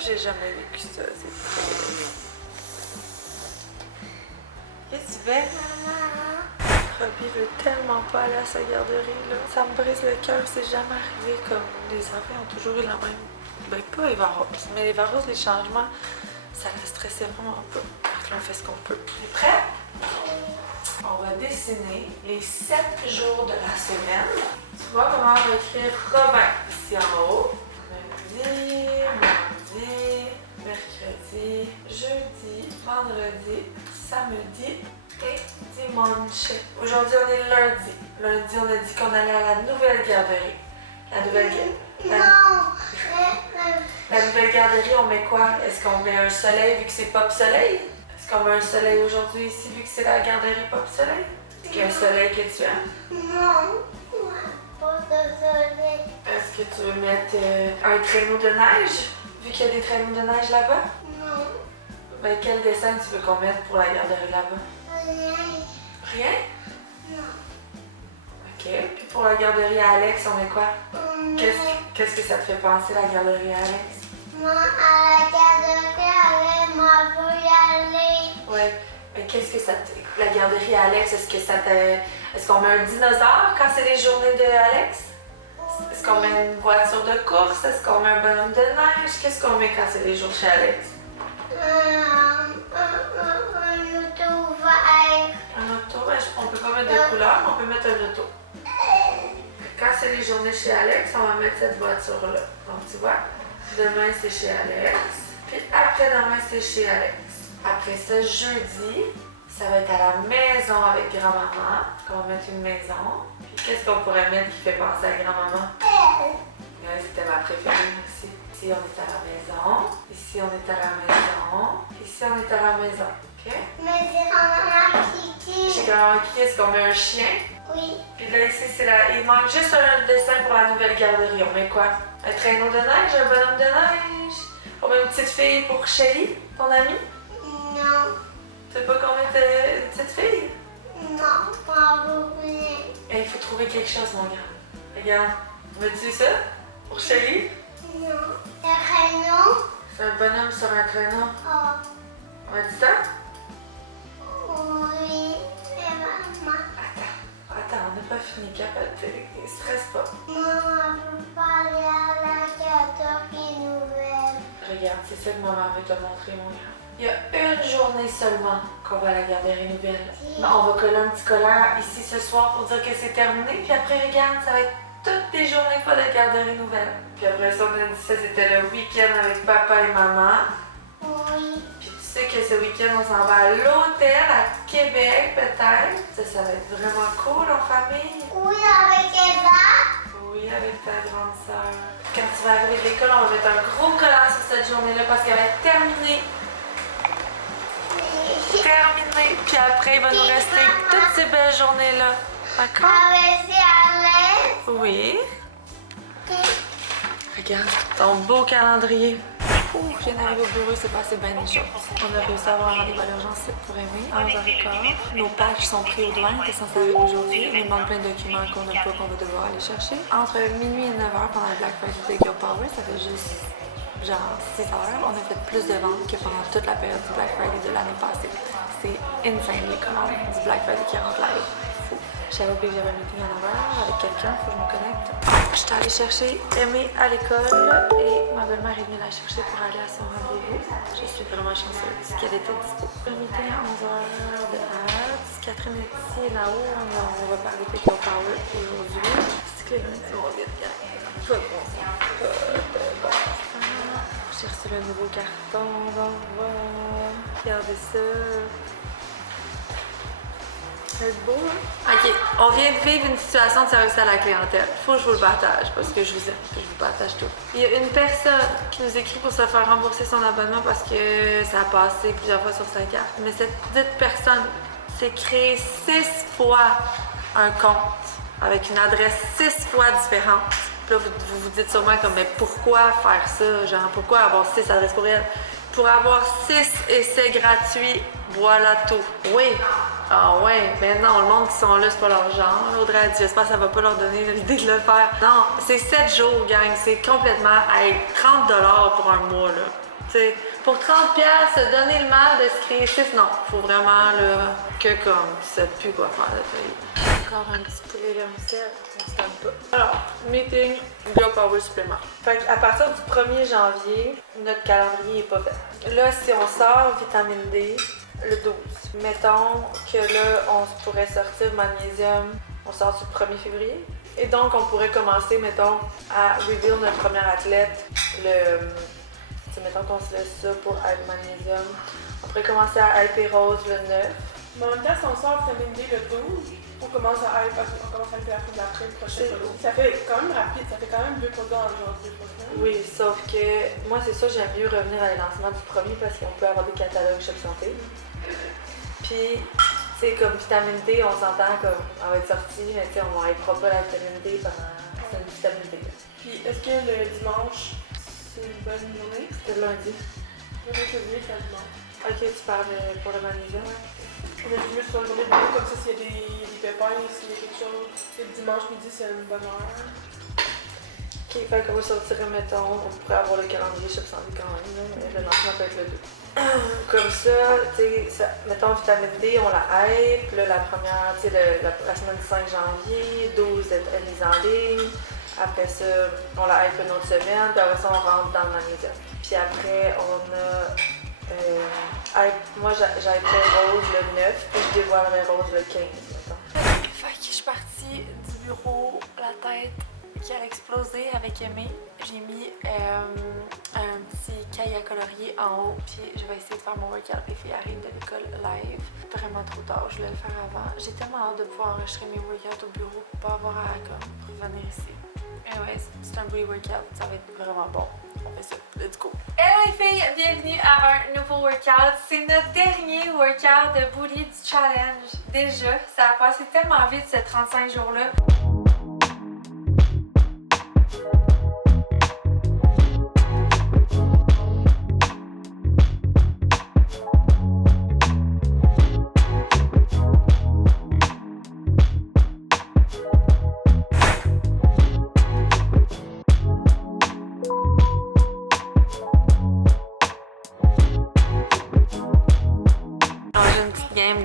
J'ai jamais vécu ça, c'est très... Qu'est-ce que tu fais? Robbie veut tellement pas aller à sa garderie, là. Ça me brise le cœur, c'est jamais arrivé comme... Les enfants ont toujours eu la même... Ben, pas Eva Rose, mais Eva Rose, les changements, ça la stressait vraiment pas. Donc là, on fait ce qu'on peut. T'es prêt? On va dessiner les 7 jours de la semaine. Tu vois comment on va écrire Robin ici en haut. Lundi, mardi, mercredi, jeudi, vendredi, samedi et dimanche. Aujourd'hui, on est lundi. Lundi, on a dit qu'on allait à la nouvelle garderie. La nouvelle garderie, on met quoi? Est-ce qu'on met un soleil vu que c'est Pop Soleil? Est-ce qu'on met un soleil aujourd'hui ici vu que c'est la garderie Pop Soleil? Est-ce qu'il y a un soleil que tu aimes? Non, pas de soleil. Est-ce que tu veux mettre un traîneau de neige vu qu'il y a des traîneaux de neige là-bas? Non. Ben, quel dessin tu veux qu'on mette pour la garderie là-bas? Rien. Rien? Non. Ok. Puis pour la garderie à Alex, on met quoi? Qu'est-ce que ça te fait penser, la garderie à Alex? Moi, à la garderie avec moi, pour y aller. Ouais. Mais qu'est-ce que ça te... La garderie à Alex, est-ce qu'on met un dinosaure quand c'est les journées de Alex? Est-ce qu'on met une voiture de course? Est-ce qu'on met un bonhomme de neige? Qu'est-ce qu'on met quand c'est les jours chez Alex? Un auto vert. Un auto? Ben, on peut pas mettre de couleur, mais on peut mettre un auto. Quand c'est les journées chez Alex, on va mettre cette voiture-là. Donc, tu vois, demain, c'est chez Alex. Puis après-demain, c'est chez Alex. Après ça, jeudi, ça va être à la maison avec grand-maman. On va mettre une maison. Puis qu'est-ce qu'on pourrait mettre qui fait penser à grand-maman? Ouais, c'était ma préférée aussi. Ici, on est à la maison. Ici, on est à la maison. Ici, on est à la maison. OK? Mais c'est grand-maman Kiki. Chez grand-maman Kiki, est-ce qu'on met un chien? Oui. Puis là, ici, il manque juste un dessin pour la nouvelle garderie. On met quoi? Un traîneau de neige, un bonhomme de neige. On met une petite fille pour Shelly, ton amie? Non. Tu veux pas qu'on mette une petite fille? Non, pas beaucoup. Il faut trouver quelque chose, mon grand. Regarde, veux-tu ça? Pour Shelly? Non. Le traîneau? C'est un bonhomme sur un traîneau. Oh. On va dire ça? Oui. Et maman? Attends, on n'a pas fini, capoter. Stresse pas. Maman veut pas aller à la garderie nouvelle. Regarde, c'est ça que maman veut te montrer, mon grand. Il y a une journée seulement qu'on va à la garderie nouvelle. Ben, on va coller un petit collant ici ce soir pour dire que c'est terminé. Puis après, regarde, ça va être toutes les journées pour la garderie nouvelle. Puis après ça, on a dit ça, c'était le week-end avec papa et maman. Oui. Puis tu sais que ce week-end, on s'en va à l'hôtel à Québec, peut-être. Ça va être vraiment cool en famille. Oui, avec Eva. Oui, avec ta grande sœur. Quand tu vas arriver de l'école, on va mettre un gros collant sur cette journée-là parce qu'elle va être terminée. Terminé. Puis après, il va nous rester toutes ces belles journées-là. D'accord? Avec Alex. Oui. Regarde, ton beau calendrier. Ouh, je viens d'arriver au bureau, c'est passé bien des choses. On a réussi à avoir un rendez-vous à l'urgence pour Aimé, à 11h15. Nos pages sont prises aux douanes, qui sont censées arriver aujourd'hui. Il nous manque plein de documents qu'on n'a pas, qu'on va devoir aller chercher. Entre minuit et 9h pendant le Black Friday de Girl Power, ça fait juste genre 6 heures. On a fait plus de ventes que pendant toute la période du Black Friday de l'année passée. C'est insane les commandes du Black Friday qui rentrent live. Fou. J'avais oublié que j'avais un meeting à 9h avec quelqu'un, faut que je me connecte. J'étais allée chercher Aimé à l'école et ma belle-mère est venue la chercher pour aller à son rendez-vous. Je suis vraiment chanceuse qu'elle était dispo. Le meeting à 11h de maths. Catherine est ici là-haut. On va parler de Girl Power aujourd'hui. C'est que les lundis vont vite, gars. Pas de bon sens. Pas de bon sens. J'ai reçu le nouveau carton d'envoi. Regardez ça. C'est beau, hein? Ok, on vient de vivre une situation de service à la clientèle. Faut que je vous le partage parce que je vous aime, que je vous partage tout. Il y a une personne qui nous écrit pour se faire rembourser son abonnement parce que ça a passé plusieurs fois sur sa carte. Mais cette dite personne s'est créée 6 fois un compte avec une adresse 6 fois différente. Puis là, vous vous dites sûrement comme, mais pourquoi faire ça? Genre, pourquoi avoir 6 adresses courriel? Pour avoir 6 essais gratuits, voilà tout. Oui. Ah ouais, mais non, le monde qui sont là, c'est pas leur genre. Audrey a dit, j'espère que ça va pas leur donner l'idée de le faire. Non, c'est 7 jours, gang. C'est complètement, hey, 30 $ pour un mois, là. T'sais, pour 30 $, se donner le mal de se créer 6, non. Faut vraiment, là, que comme, tu sais plus quoi faire de ta vie. Encore un petit poulet vermicelle, on se donne pas. Alors, meeting, Girl Power supplément. Fait qu'à partir du 1er janvier, notre calendrier est pas fait. Là, si on sort vitamine D, le 12. Mettons que là, on pourrait sortir magnésium, on sort sur le 1er février. Et donc, on pourrait commencer, mettons, à reveal notre première athlète, mettons qu'on se laisse ça pour hype magnésium. On pourrait commencer à hyper rose le 9. Mais en même temps, si on sort vitamine D le 12, on commence à hype parce qu'on commence à hyper rapide après le prochain polo. Ça fait quand même rapide, ça fait quand même 2 polos en genre 2 polos. Oui, sauf que moi, c'est ça, j'aime mieux revenir à les lancements du premier parce qu'on peut avoir des catalogues Shop Santé. Puis, tu sais, comme vitamine D, on s'entend comme elle va être sortie, mais tu sais, on hypera pas la vitamine D pendant. C'est une vitamine D. Puis, est-ce que le dimanche, c'est une bonne journée? C'était lundi. Le 20 février, c'est un dimanche. Ok, tu parles pour le magnésium, hein? On a vu sur une journée de boulot comme ça, s'il y a des pépins, s'il y a quelque chose. Le dimanche midi, c'est une bonne heure. Ok, fait qu'on va sortir, mettons, on pourrait avoir le calendrier Shop Santé quand même, là, mais le lancement peut être le 2. Comme ça, tu sais, mettons vitamine D, on la hype, là, la première, tu sais, la semaine du 5 janvier, 12 est mise en ligne. Après ça, on la hype une autre semaine, puis après ça, on rentre dans le magnésium. Puis après, on a. Moi, j'hyperais Rose le 9, puis je dévoilerais Rose le 15, mettons. Fait que je suis partie du bureau, la tête qui allait exploser avec Aimé. J'ai mis un petit cahier à colorier en haut, puis je vais essayer de faire mon workout. Les filles arrivent de l'école live. Vraiment trop tard, je voulais le faire avant. J'ai tellement hâte de pouvoir enregistrer mes workouts au bureau pour pas avoir à comme, revenir ici. Anyways, c'est un booty workout, ça va être vraiment bon. On fait ça, let's go! Hello les filles, bienvenue à un nouveau workout. C'est notre dernier workout de booty du challenge. Déjà, ça a passé tellement vite ces 35 jours-là.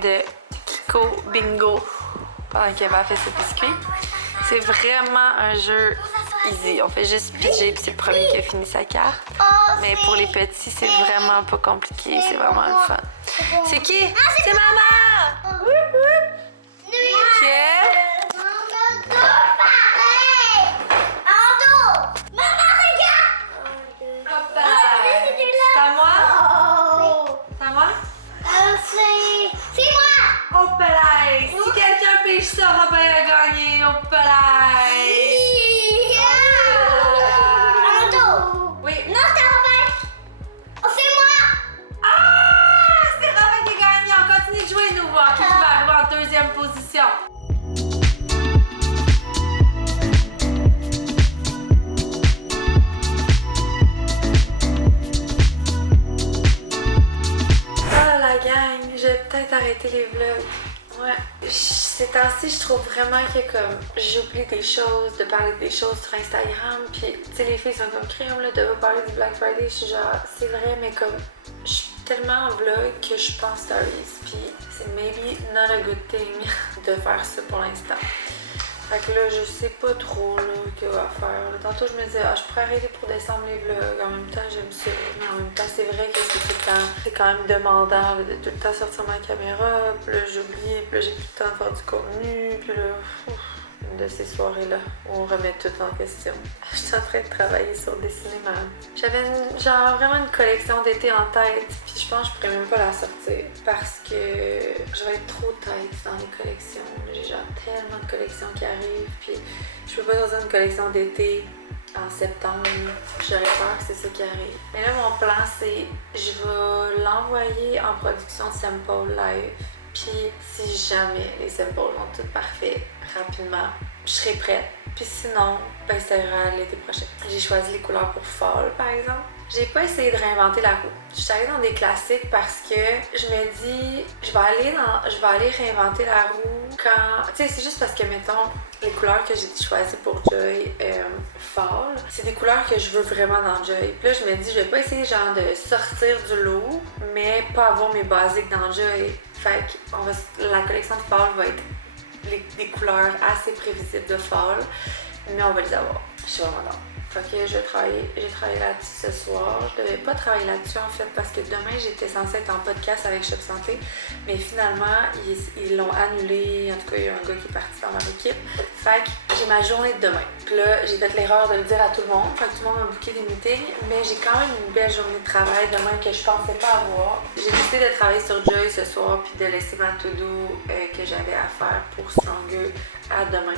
De Kiko Bingo pendant qu'Emma fait ses biscuits. C'est vraiment un jeu easy. On fait juste piger puis c'est le premier qui a fini sa carte. Mais pour les petits, c'est vraiment pas compliqué. C'est vraiment le fun. C'est qui? C'est maman! Ok. C'est à moi? C'est à moi? C'est moi! Oh palais! Si quelqu'un pêche ça, Robin a gagné! Oh palais! Oui. Non, c'est Robin! Oh, c'est moi! Ah! C'est Robin qui a gagné! On continue de jouer, nous voir qui va arriver en deuxième position. Ah la gang, j'ai peut-être arrêté les vlogs. Ouais. Ces temps-ci, je trouve vraiment que comme j'oublie des choses, de parler des choses sur Instagram. Puis, tu sais, les filles sont comme crème là, de parler du Black Friday. Je suis genre, c'est vrai, mais comme je suis tellement en vlog que je pense stories. Puis, c'est maybe not a good thing de faire ça pour l'instant. Fait que là, je sais pas trop là que va faire. Là, tantôt, je me disais, je pourrais arrêter pour décembre les vlogs. En même temps, j'aime ça. Mais en même temps, c'est vrai que c'est tout le temps, c'est quand même demandant là, de tout le temps sortir ma caméra. Puis là, j'oublie. Puis là, j'ai plus le temps de faire du contenu. Puis là, une de ces soirées-là où on remet tout en question. Je suis en train de travailler sur dessiner ma. J'avais genre vraiment une collection d'été en tête. Puis je pense que je pourrais même pas la sortir parce que je vais être trop tête dans les collections. J'ai genre tellement de collections qui arrivent, puis je peux pas sortir une collection d'été en septembre. J'aurais peur que c'est ça qui arrive. Mais là, mon plan, c'est je vais l'envoyer en production de sample live. Puis si jamais les samples sont tous parfaits rapidement, je serai prête. Puis sinon, ben ça ira l'été prochain. J'ai choisi les couleurs pour fall, par exemple. J'ai pas essayé de réinventer la roue. Je suis allée dans des classiques parce que je me dis, je vais aller réinventer la roue quand... Tu sais, c'est juste parce que, mettons, les couleurs que j'ai choisies pour Joy Fall, c'est des couleurs que je veux vraiment dans Joy. Puis là, je me dis, je vais pas essayer genre de sortir du lot, mais pas avoir mes basiques dans Joy. Fait que la collection de Fall va être des couleurs assez prévisibles de Fall, mais on va les avoir. Je suis vraiment dans. Fait que j'ai travaillé là-dessus ce soir. Je devais pas travailler là-dessus en fait parce que demain j'étais censée être en podcast avec Shop Santé, mais finalement ils l'ont annulé. En tout cas, il y a un gars qui est parti dans leur équipe. Fait que j'ai ma journée de demain. Puis là, j'ai fait l'erreur de le dire à tout le monde. Fait que tout le monde m'a booké des meetings, mais j'ai quand même une belle journée de travail demain que je pensais pas avoir. J'ai décidé de travailler sur Joy ce soir puis de laisser ma to-do que j'avais à faire pour Stronger à demain.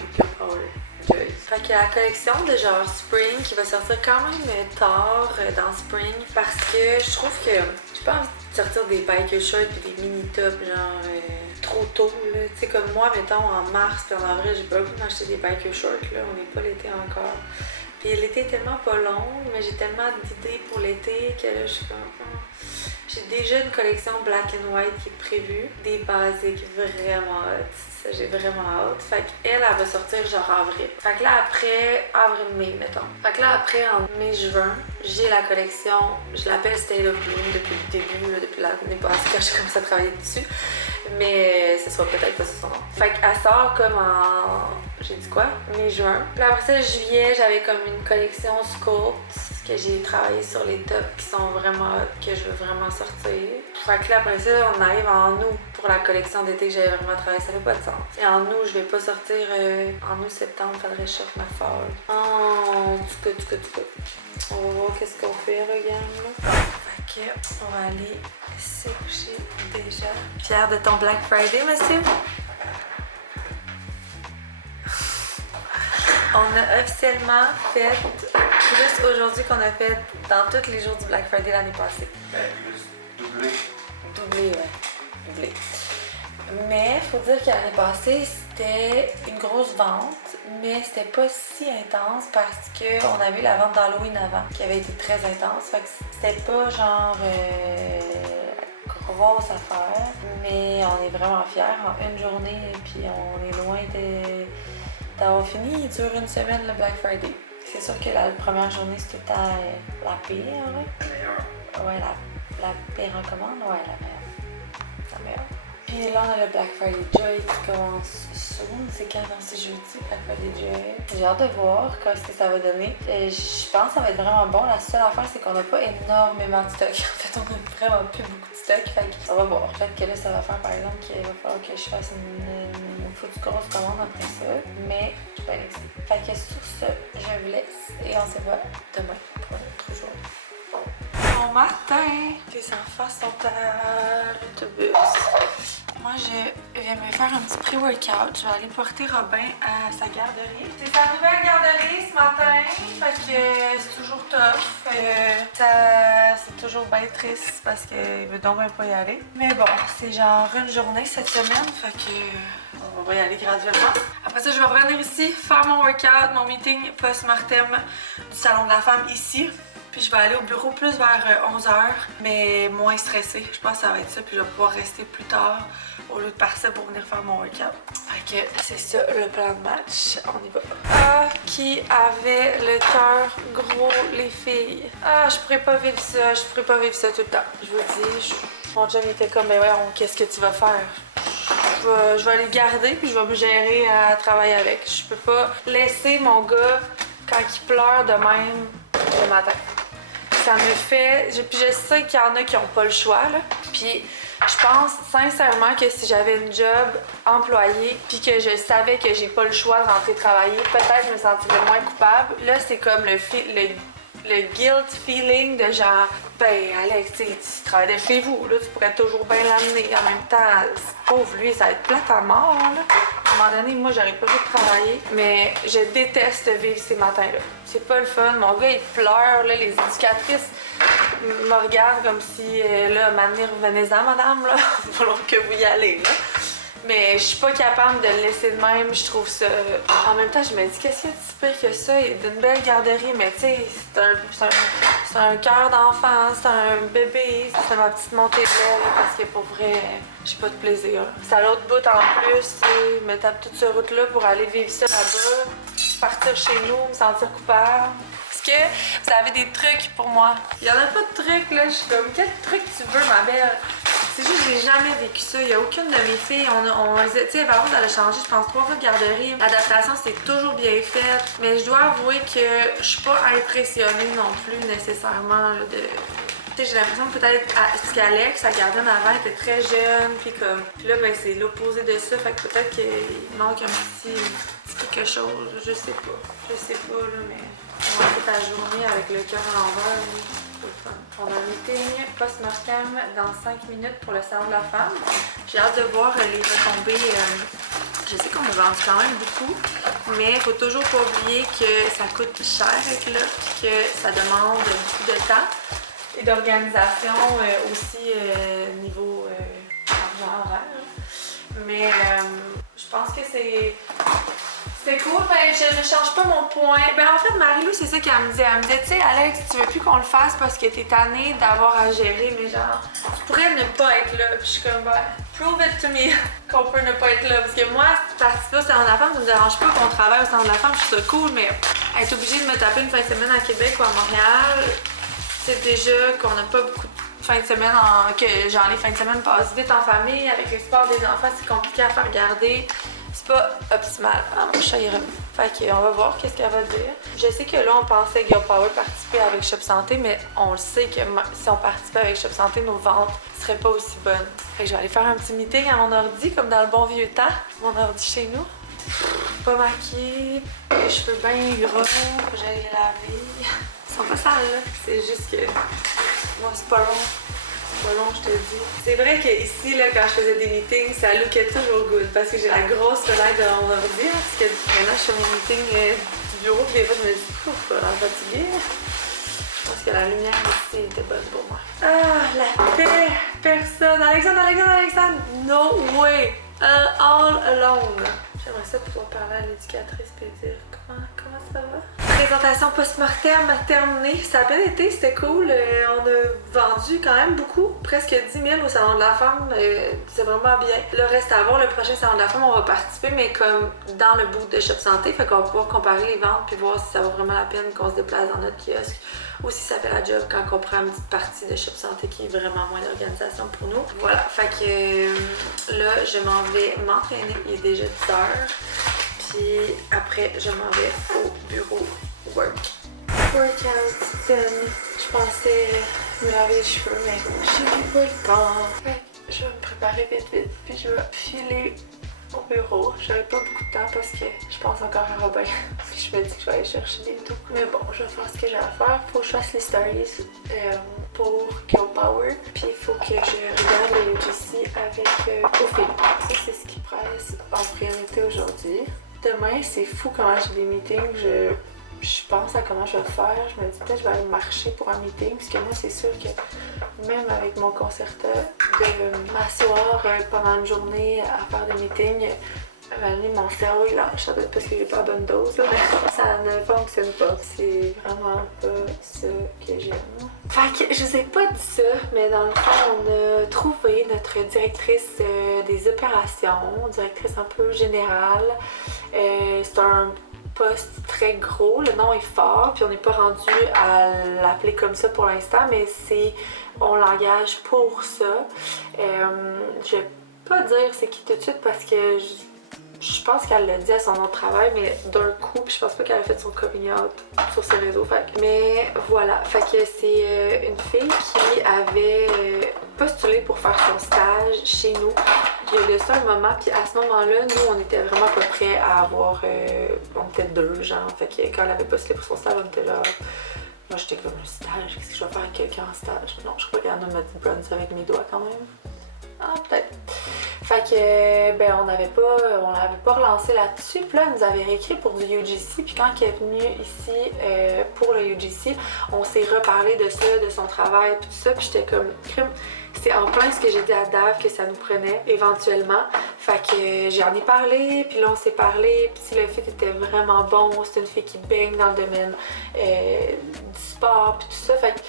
Fait qu'il y a la collection de genre Spring qui va sortir quand même tard dans Spring parce que je trouve que j'ai pas envie de sortir des biker shorts et des mini tops genre trop tôt là. Tu sais comme moi mettons en mars puis en avril j'ai pas le goût d'acheter des biker shorts là, on n'est pas l'été encore. Puis l'été est tellement pas long mais j'ai tellement d'idées pour l'été que là je suis comme... J'ai déjà une collection black and white qui est prévue, des basiques vraiment hot. Ça, j'ai vraiment hâte. Fait qu'elle, elle va sortir genre avril. Fait que là, après, avril-mai, mettons. Fait que là, après, en mai-juin, j'ai la collection, je l'appelle State of Bloom depuis le début, là, depuis l'année passée quand j'ai commencé à travailler dessus. Mais ce sera peut-être pas son nom. Fait qu'elle sort comme en... J'ai dit quoi? Mai-juin. Puis après ça, juillet, j'avais comme une collection Sculpt que j'ai travaillé sur les tops qui sont vraiment hot, que je veux vraiment sortir. Fait que là, après ça, on arrive en août pour la collection d'été que j'avais vraiment travaillé. Ça fait pas de sens. Et en août, je vais pas sortir en août-septembre, faudrait que je sorte ma fall. En tout cas. On va voir qu'est-ce qu'on fait, regarde là. Fait que, on va aller se coucher déjà. Fière de ton Black Friday, monsieur? On a officiellement fait plus aujourd'hui qu'on a fait dans tous les jours du Black Friday l'année passée. Ben, plus doublé. Doublé, ouais. Doublé. Mais faut dire que l'année passée, c'était une grosse vente, mais c'était pas si intense parce qu'on avait eu la vente d'Halloween avant, qui avait été très intense. Fait que c'était pas genre grosse affaire, mais on est vraiment fiers en une journée et puis on est loin d'avoir fini. Il dure une semaine le Black Friday. C'est sûr que la première journée, c'est tout le temps la pire. La meilleure. Ouais, la pire en commande, ouais, la meilleure. La meilleure. Puis là, on a le Black Friday Joy qui commence soon. C'est quand? Non, c'est jeudi, Black Friday Joy. J'ai hâte de voir ce que ça va donner. Je pense que ça va être vraiment bon. La seule affaire, c'est qu'on n'a pas énormément de stock. En fait, on a vraiment plus beaucoup de stock. Fait que on va voir. Peut-être que là, ça va faire, par exemple, qu'il va falloir que je fasse une foutue grosse commande après ça. Mais je suis pas excitée. Fait que sur ce, je vous laisse et on se voit demain pour un autre jour. Bon matin! Les enfants sont à l'autobus. Moi, je vais me faire un petit pré-workout. Je vais aller porter Robin à sa garderie. C'est sa nouvelle garderie ce matin. Fait que c'est toujours tough. C'est toujours bien triste parce qu'il veut donc même pas y aller. Mais bon, c'est genre une journée cette semaine. Fait que on va y aller graduellement. Après ça, je vais revenir ici, faire mon workout, mon meeting post-mortem du salon de la femme ici. Puis je vais aller au bureau plus vers 11h, mais moins stressée. Je pense que ça va être ça, puis je vais pouvoir rester plus tard au lieu de partir pour venir faire mon workout. Fait que c'est ça le plan de match. On y va. Ah, qui avait le cœur gros, les filles. Ah, je pourrais pas vivre ça. Je pourrais pas vivre ça tout le temps. Je vous dis, mon chum était comme, ben ouais, qu'est-ce que tu vas faire? Je vais aller le garder, puis je vais me gérer à travailler avec. Je peux pas laisser mon gars, quand il pleure de même, le matin. Ça me fait... Puis je sais qu'il y en a qui n'ont pas le choix, là. Puis je pense sincèrement que si j'avais une job employée puis que je savais que j'ai pas le choix de rentrer travailler, peut-être je me sentirais moins coupable. Là, c'est comme le le guilt feeling de genre, ben Alex, tu travailles de chez vous, là, tu pourrais toujours bien l'amener. En même temps, pauvre lui, ça va être plate à mort, là. À un moment donné, moi, j'aurais pas pu travailler, mais je déteste vivre ces matins-là. C'est pas le fun. Mon gars, il pleure, là, les éducatrices me regardent comme si, là, maintenant, revenez-en, madame, là, il va falloir que vous y allez, là. Mais je suis pas capable de le laisser de même, je trouve ça... En même temps, je me dis, qu'est-ce qu'il y a de si pire que ça? Il y a d'une belle garderie, mais tu sais, c'est un cœur d'enfant, c'est un bébé, c'est ma petite montée de lait, là, parce que pour vrai, j'ai pas de plaisir. C'est à l'autre bout en plus, tu sais, me tape toute cette route-là pour aller vivre ça là-bas, partir chez nous, me sentir coupable. Est-ce que vous avez des trucs pour moi? Il y en a pas de trucs, là, je suis comme, quel truc tu veux, ma belle? C'est juste que j'ai jamais vécu ça. Il n'y a aucune de mes filles. Tu sais, Valrose, elle a changé, je pense, 3 fois de garderie. L'adaptation, c'est toujours bien fait. Mais je dois avouer que je suis pas impressionnée non plus nécessairement là, de. Tu sais, j'ai l'impression que peut-être. Parce qu'Alex, sa gardienne avant, était très jeune. Puis là, ben, c'est l'opposé de ça. Fait que peut-être qu'il manque un petit quelque chose. Je sais pas. Je sais pas, là, mais. On va faire ta journée avec le cœur à l'envers. On a un meeting post-mortem dans 5 minutes pour le salon de la femme. J'ai hâte de voir les retombées. Je sais qu'on a vendu quand même beaucoup, mais il faut toujours pas oublier que ça coûte cher avec là, puis que ça demande beaucoup de temps et d'organisation aussi niveau argent horaire. Mais je pense que c'est cool, ben je ne change pas mon point. Ben en fait, Marie-Lou, c'est ça qu'elle me disait. Elle me disait, tu sais, Alex, tu veux plus qu'on le fasse parce que t'es tannée d'avoir à gérer, mais genre, tu pourrais ne pas être là. Puis je suis comme, ben, prove it to me qu'on peut ne pas être là. Parce que moi, participer au salon de la femme, ça me dérange pas qu'on travaille au salon de la femme, je trouve ça cool, mais être obligée de me taper une fin de semaine à Québec ou à Montréal, c'est déjà qu'on n'a pas beaucoup de fin de semaine, que genre les fins de semaine passent vite en famille, avec le sport des enfants, c'est compliqué à faire garder. C'est pas optimal. Ah, mon chat, il revient. Fait qu'on va voir qu'est-ce qu'elle va dire. Je sais que là, on pensait Girl Power participer avec Shop Santé, mais on le sait que si on participait avec Shop Santé, nos ventes seraient pas aussi bonnes. Fait que je vais aller faire un petit meeting à mon ordi, comme dans le bon vieux temps. Mon ordi chez nous. Pas maquillée, les cheveux bien gros, faut que j'aille les laver. Ils sont pas sales, là. C'est juste que moi, c'est pas long. Pas long, je te dis. C'est vrai qu'ici, là, quand je faisais des meetings, ça lookait toujours good parce que j'ai la grosse fenêtre de mon ordi, hein, parce que maintenant, je fais mon meeting du bureau, puis des fois, je me dis, ouf, je suis vraiment fatiguée. Je pense que la lumière ici était bonne pour moi. Ah, la paix! Personne! Alexandre! No way! All alone! J'aimerais ça pouvoir parler à l'éducatrice et dire comment ça va? Présentation post-mortem terminée. Ça a bien été, c'était cool. On a vendu quand même beaucoup, presque 10 000 au salon de la femme. C'est vraiment bien. Le reste à voir, le prochain salon de la femme, on va participer, mais comme dans le bout de Shop Santé. Fait qu'on va pouvoir comparer les ventes puis voir si ça vaut vraiment la peine qu'on se déplace dans notre kiosque ou si ça fait la job quand on prend une petite partie de Shop Santé qui est vraiment moins d'organisation pour nous. Voilà, fait que là, je m'en vais m'entraîner. Il est déjà 10 heures. Puis après, je m'en vais au bureau workout done. Je pensais me laver les cheveux, mais j'ai pas le temps. Fait que je vais me préparer vite, puis je vais filer au bureau. J'avais pas beaucoup de temps parce que je pense encore à Robin. Puis je me dis que je vais aller chercher des tout. Mais bon, je vais faire ce que j'ai à faire. Faut que je fasse les stories pour Girl Power. Puis il faut que je regarde le UGC avec Ophélie. Ça, c'est ce qui presse en priorité aujourd'hui. Demain, c'est fou comment j'ai des meetings. Je pense à comment je vais faire. Je me dis peut-être que je vais aller marcher pour un meeting. Parce que moi, c'est sûr que même avec mon concerto, de m'asseoir pendant une journée à faire des meetings, mon cerveau il lâche. Ça doit être parce que j'ai pas la bonne dose. Là. Ça ne fonctionne pas. C'est vraiment pas ce que j'aime. Fait que je vous ai pas dit ça, mais dans le fond, on a trouvé notre directrice des opérations, directrice un peu générale. C'est un poste très gros, le nom est fort, puis on n'est pas rendu à l'appeler comme ça pour l'instant, mais on l'engage pour ça. Je vais pas dire c'est qui tout de suite parce que je pense qu'elle l'a dit à son autre travail, mais d'un coup, puis je pense pas qu'elle a fait son coming out sur ses réseaux. Mais voilà, fait que c'est une fille qui avait postulé pour faire son stage chez nous. Il y a de ça un moment, puis à ce moment-là, nous, on était vraiment pas prêts à avoir... on était 2, genre. Fait que quand elle avait postulé pour son stage, on était genre... Moi, j'étais comme un stage. Qu'est-ce que je vais faire avec quelqu'un en stage? Non, je suis pas capable de mettre du bronze avec mes doigts quand même. Ah, peut-être. Fait que, ben, on l'avait pas relancé là-dessus. Puis là, elle nous avait réécrit pour du UGC. Puis quand elle est venue ici pour le UGC, on s'est reparlé de ça, de son travail, puis tout ça. Puis j'étais comme, c'est en plein ce que j'ai dit à Dave que ça nous prenait éventuellement. Fait que j'en ai parlé, puis là on s'est parlé, puis le fit était vraiment bon. C'est une fille qui baigne dans le domaine du sport, puis tout ça. Fait que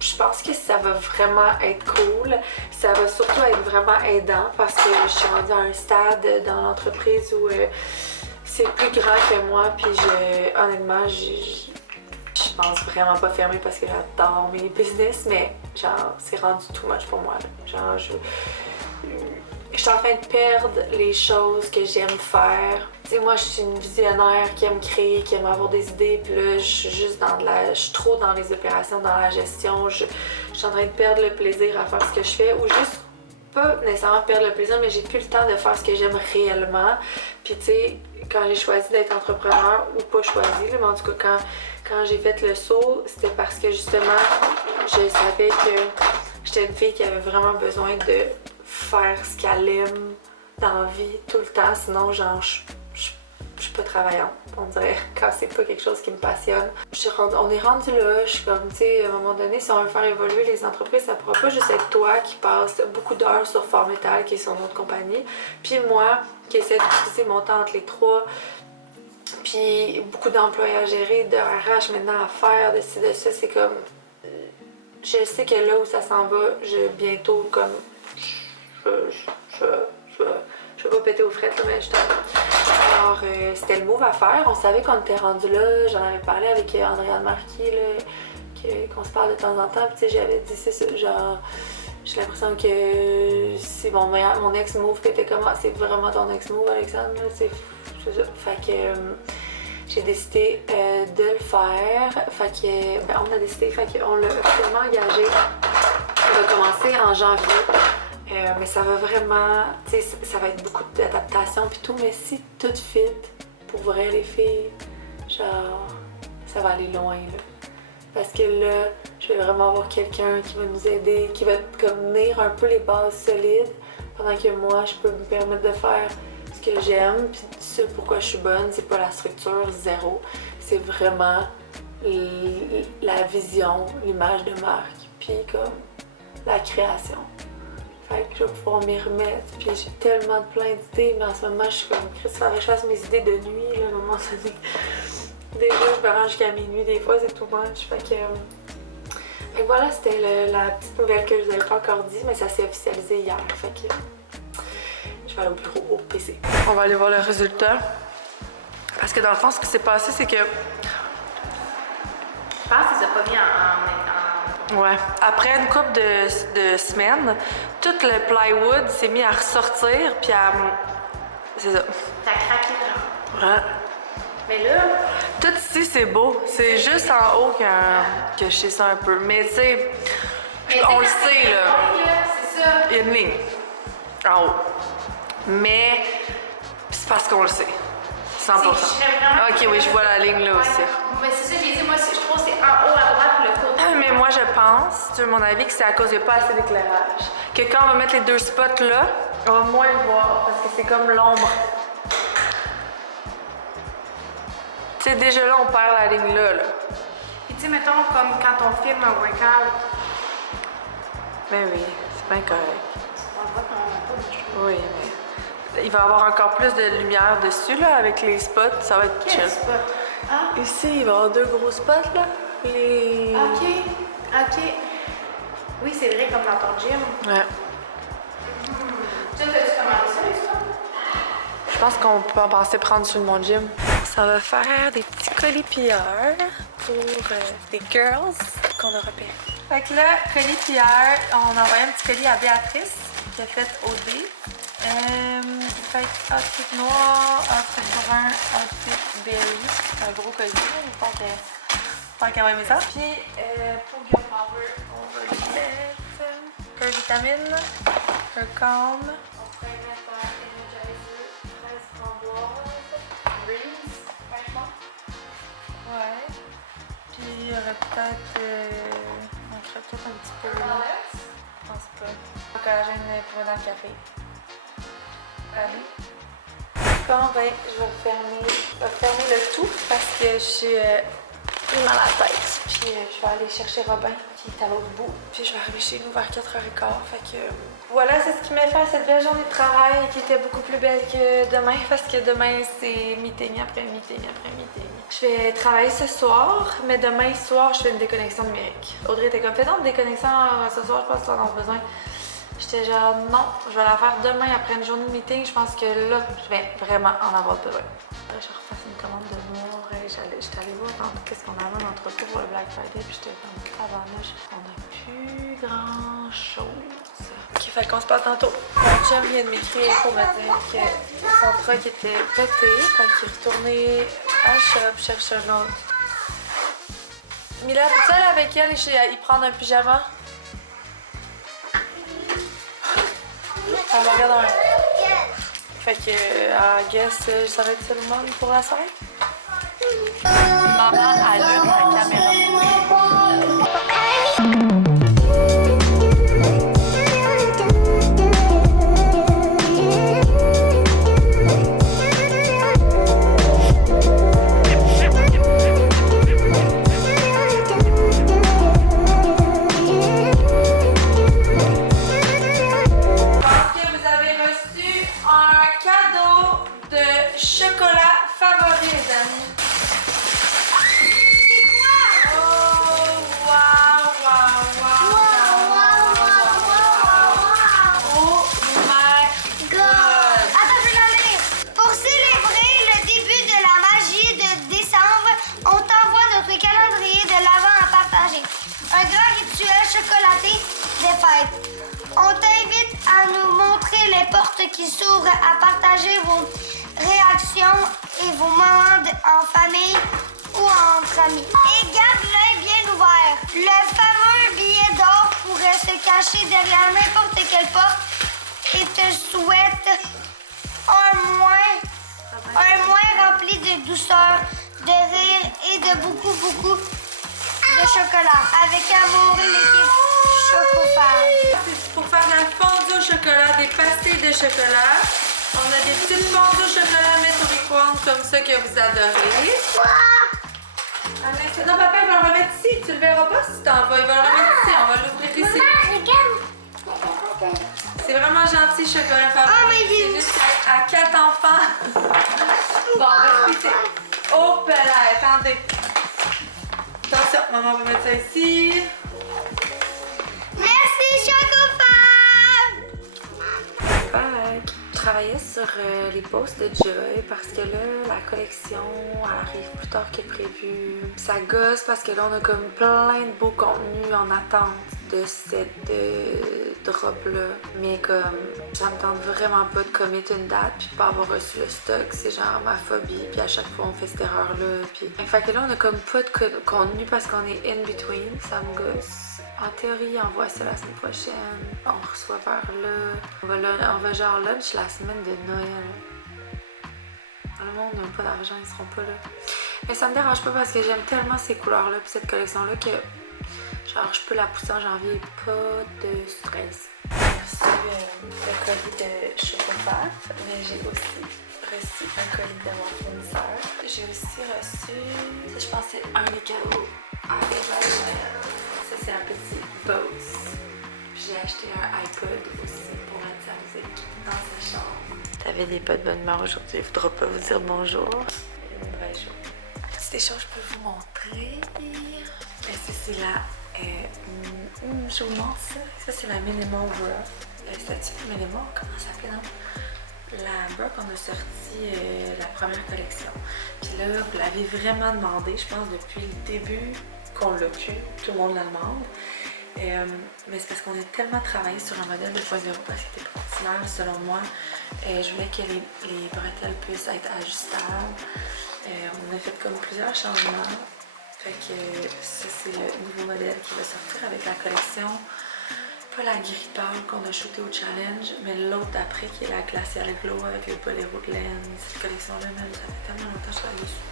je pense que ça va vraiment être cool. Ça va surtout être vraiment aidant parce que je suis rendue à un stade dans l'entreprise où c'est plus grand que moi, puis honnêtement, je pense vraiment pas fermer parce que j'adore mes business, mais genre, c'est rendu too much pour moi. Là. Genre, je suis en train de perdre les choses que j'aime faire. Tu sais, moi, je suis une visionnaire qui aime créer, qui aime avoir des idées, puis là, je suis juste je suis trop dans les opérations, dans la gestion. Je suis en train de perdre le plaisir à faire ce que je fais, ou juste pas nécessairement perdre le plaisir, mais j'ai plus le temps de faire ce que j'aime réellement. Puis tu sais, quand j'ai choisi d'être entrepreneur, ou pas choisi, là, mais en tout cas, quand j'ai fait le saut, c'était parce que justement, je savais que j'étais une fille qui avait vraiment besoin de faire ce qu'elle aime dans la vie tout le temps, sinon genre je suis pas travaillante, on dirait, quand c'est pas quelque chose qui me passionne. On est rendu là, je suis comme, tu sais, à un moment donné, si on veut faire évoluer les entreprises, ça pourra pas juste être toi qui passe beaucoup d'heures sur Formetal, qui est son autre compagnie, puis moi qui essaie d'utiliser mon temps entre les trois, puis beaucoup d'employés à gérer, de RH maintenant à faire, de ci, de ça, c'est comme... Je sais que là où ça s'en va, bientôt, comme... Je vais pas péter aux frettes, là, mais je alors, c'était le move à faire. On savait qu'on était rendu là. J'en avais parlé avec Andréane Marquis, qu'on se parle de temps en temps. Puis, tu sais, j'avais dit, c'est ça, genre... J'ai l'impression que c'est mon ex-move que t'es comme... C'est vraiment ton ex-move, Alexandre, là, c'est ça. Fait que... j'ai décidé de le faire. Fait que, ben, on a décidé, fait qu'on l'a officiellement engagé. On va commencer en janvier. Mais ça va vraiment, tu sais, ça va être beaucoup d'adaptation puis tout, mais si tout fit, pour vrai les filles, genre, ça va aller loin là. Parce que là, je vais vraiment avoir quelqu'un qui va nous aider, qui va comme tenir un peu les bases solides, pendant que moi, je peux me permettre de faire ce que j'aime, puis ce pourquoi je suis bonne, c'est pas la structure zéro, c'est vraiment la vision, l'image de marque, puis comme la création. Fait que je vais pouvoir m'y remettre, puis j'ai tellement de plein d'idées, mais en ce moment, je suis comme, Chris, faudrait que je fasse mes idées de nuit, là, à un moment donné. Déjà, je me rends jusqu'à minuit, des fois, c'est too much, fait que voilà, c'était la petite nouvelle que je vous avais pas encore dit, mais ça s'est officialisé hier, fait que je vais aller au bureau, au PC. On va aller voir le résultat, parce que dans le fond, ce qui s'est passé, c'est que... Je pense qu'ils ont pas mis en... Ouais. Après une couple de semaines, tout le plywood s'est mis à ressortir, puis à... C'est ça. T'as craqué, là. Ouais. Mais là... Tout ici, c'est beau. C'est juste en haut que je sais ça un peu. Mais tu sais, on le sait, là. C'est ça. Il y a une ligne en haut. Mais c'est parce qu'on le sait. 100%. Ok, oui, je vois la ligne là aussi. Mais c'est ça, j'ai dit, moi, je trouve que c'est en haut à droite, le côté. Mais moi, je pense, tu veux mon avis, que c'est à cause qu'il n'y a pas assez d'éclairage. Que quand on va mettre les deux spots là, on va moins le voir parce que c'est comme l'ombre. Tu sais, déjà là, on perd la ligne là. Puis tu sais, mettons, comme quand on filme un workout. Mais oui, c'est bien correct. On voit qu'on n'a pas de choses. Oui, mais il va y avoir encore plus de lumière dessus, là, avec les spots. Ça va être chill. Quel spot? Ah, Ici, il va y avoir deux gros spots, là. Les... ok. Oui, c'est vrai, comme dans ton gym. Ouais. Tu as-tu commandé ça, les spots? Je pense qu'on peut en penser prendre sur mon gym. Ça va faire des petits colis pilleurs pour des girls qu'on a repérés. Fait que là, colis pilleurs, on a envoyé un petit colis à Béatrice qui a fait OD. Fait que outfit noir, outfit brun, outfit berry. C'est un gros colis, je pense qu'elle va aimer ça. Puis pour Girl Power, on va lui mettre un vitamine, un calm. On pourrait mettre un energizer, 13 framboises, Breeze, franchement. Ouais. y aurait peut-être... on manquerait peut-être un petit peu là. Je pense pas. Le collagène pour dans le café. Allez. Bon, ben, je vais fermer le tout parce que j'ai mal à la tête. Puis je vais aller chercher Robin qui est à l'autre bout. Puis je vais arriver chez nous vers 4h15. Fait que voilà, c'est ce qui m'a fait cette belle journée de travail qui était beaucoup plus belle que demain parce que demain c'est meeting après meeting après meeting. Je vais travailler ce soir, mais demain soir je fais une déconnexion numérique. Audrey était comme, fais donc une déconnexion ce soir, je pense que tu en as besoin. J'étais genre, non, je vais la faire demain après une journée de meeting. Je pense que là, je vais vraiment en avoir besoin. Je refasse une commande de noir. J'étais allée voir qu'est-ce qu'on avait en entrepôt pour le Black Friday. Puis j'étais comme, tabarnouche, on n'a plus grand chose. Ok, fait qu'on se parle tantôt. Mon chum vient de m'écrire pour me dire que son truck était pété. Fait qu'il est retourné à shop chercher un autre. Mila, tu seule avec elle et prendre un pyjama? On va regarder un. Fait que, I guess, ça va être ça le monde pour la soirée. Maman allume la caméra. On t'invite à nous montrer les portes qui s'ouvrent, à partager vos réactions et vos moments en famille ou entre amis. Et garde l'œil bien ouvert. Le fameux billet d'or pourrait se cacher derrière n'importe quelle porte et te souhaite un mois rempli de douceur, de rire et de beaucoup de chocolat. Avec amour, l'équipe Chocofab. C'est pour faire de la fondue au chocolat, des pastilles de chocolat. On a des petites fondues au chocolat à mettre au micro-ondes comme ça que vous adorez. Ah, mais non, papa, il va le remettre ici. Tu le verras pas si t'en vas. Il va le remettre ici. On va l'ouvrir ici. C'est vraiment gentil, chocolat Fabrice. Oh, mais c'est juste à 4 enfants. Bon, respectez. Oh, là, attendez. Attention, maman va mettre ça ici. Merci, Chocofab! Je travaillais sur les posts de Joy parce que là, la collection elle arrive plus tard que prévu. Ça gosse parce que là, on a comme plein de beaux contenus en attente de cette drop-là. Mais comme, ça me tente vraiment pas de commit une date puis de pas avoir reçu le stock. C'est genre ma phobie. Puis à chaque fois, on fait cette erreur-là. Puis... Fait que là, on a comme pas de contenu parce qu'on est in between. Ça me gosse. En théorie, on voit ça la semaine prochaine. On reçoit vers là. On va genre lunch la semaine de Noël. Le monde n'a pas d'argent, ils seront pas là. Mais ça me dérange pas parce que j'aime tellement ces couleurs-là puis cette collection-là que genre je peux la pousser en janvier, pas de stress. J'ai reçu le colis de Chocofab, mais j'ai aussi reçu un colis de mon fournisseur. J'ai aussi reçu, je pense que c'est un des cadeaux à Noël. Ça, c'est un petit Bose. J'ai acheté un iPod aussi pour mettre sa musique dans sa chambre. T'avais des pas de bonne humeur aujourd'hui, il faudra pas vous dire bonjour. Une vraie jour. Si des choses, je peux vous montrer. C'est la. Je vous montre ça. Ça, c'est la Minimum Bra. La statue de Minimum, comment ça s'appelle, non? La bra qu'on a sorti la première collection. Puis là, vous l'avez vraiment demandé, je pense, depuis le début qu'on l'a pu. Tout le monde la demande. Mais c'est parce qu'on a tellement travaillé sur un modèle 2.0 parce qu'il était optimal selon moi. Je voulais que les bretelles puissent être ajustables. On a fait comme plusieurs changements. Fait que ça, c'est le nouveau modèle qui va sortir avec la collection. Pas la gris pâle qu'on a shooté au challenge, mais l'autre d'après qui est la Glacial Glow avec le Bolero de laine. Cette collection-là, même, ça fait tellement longtemps que je travaille dessus.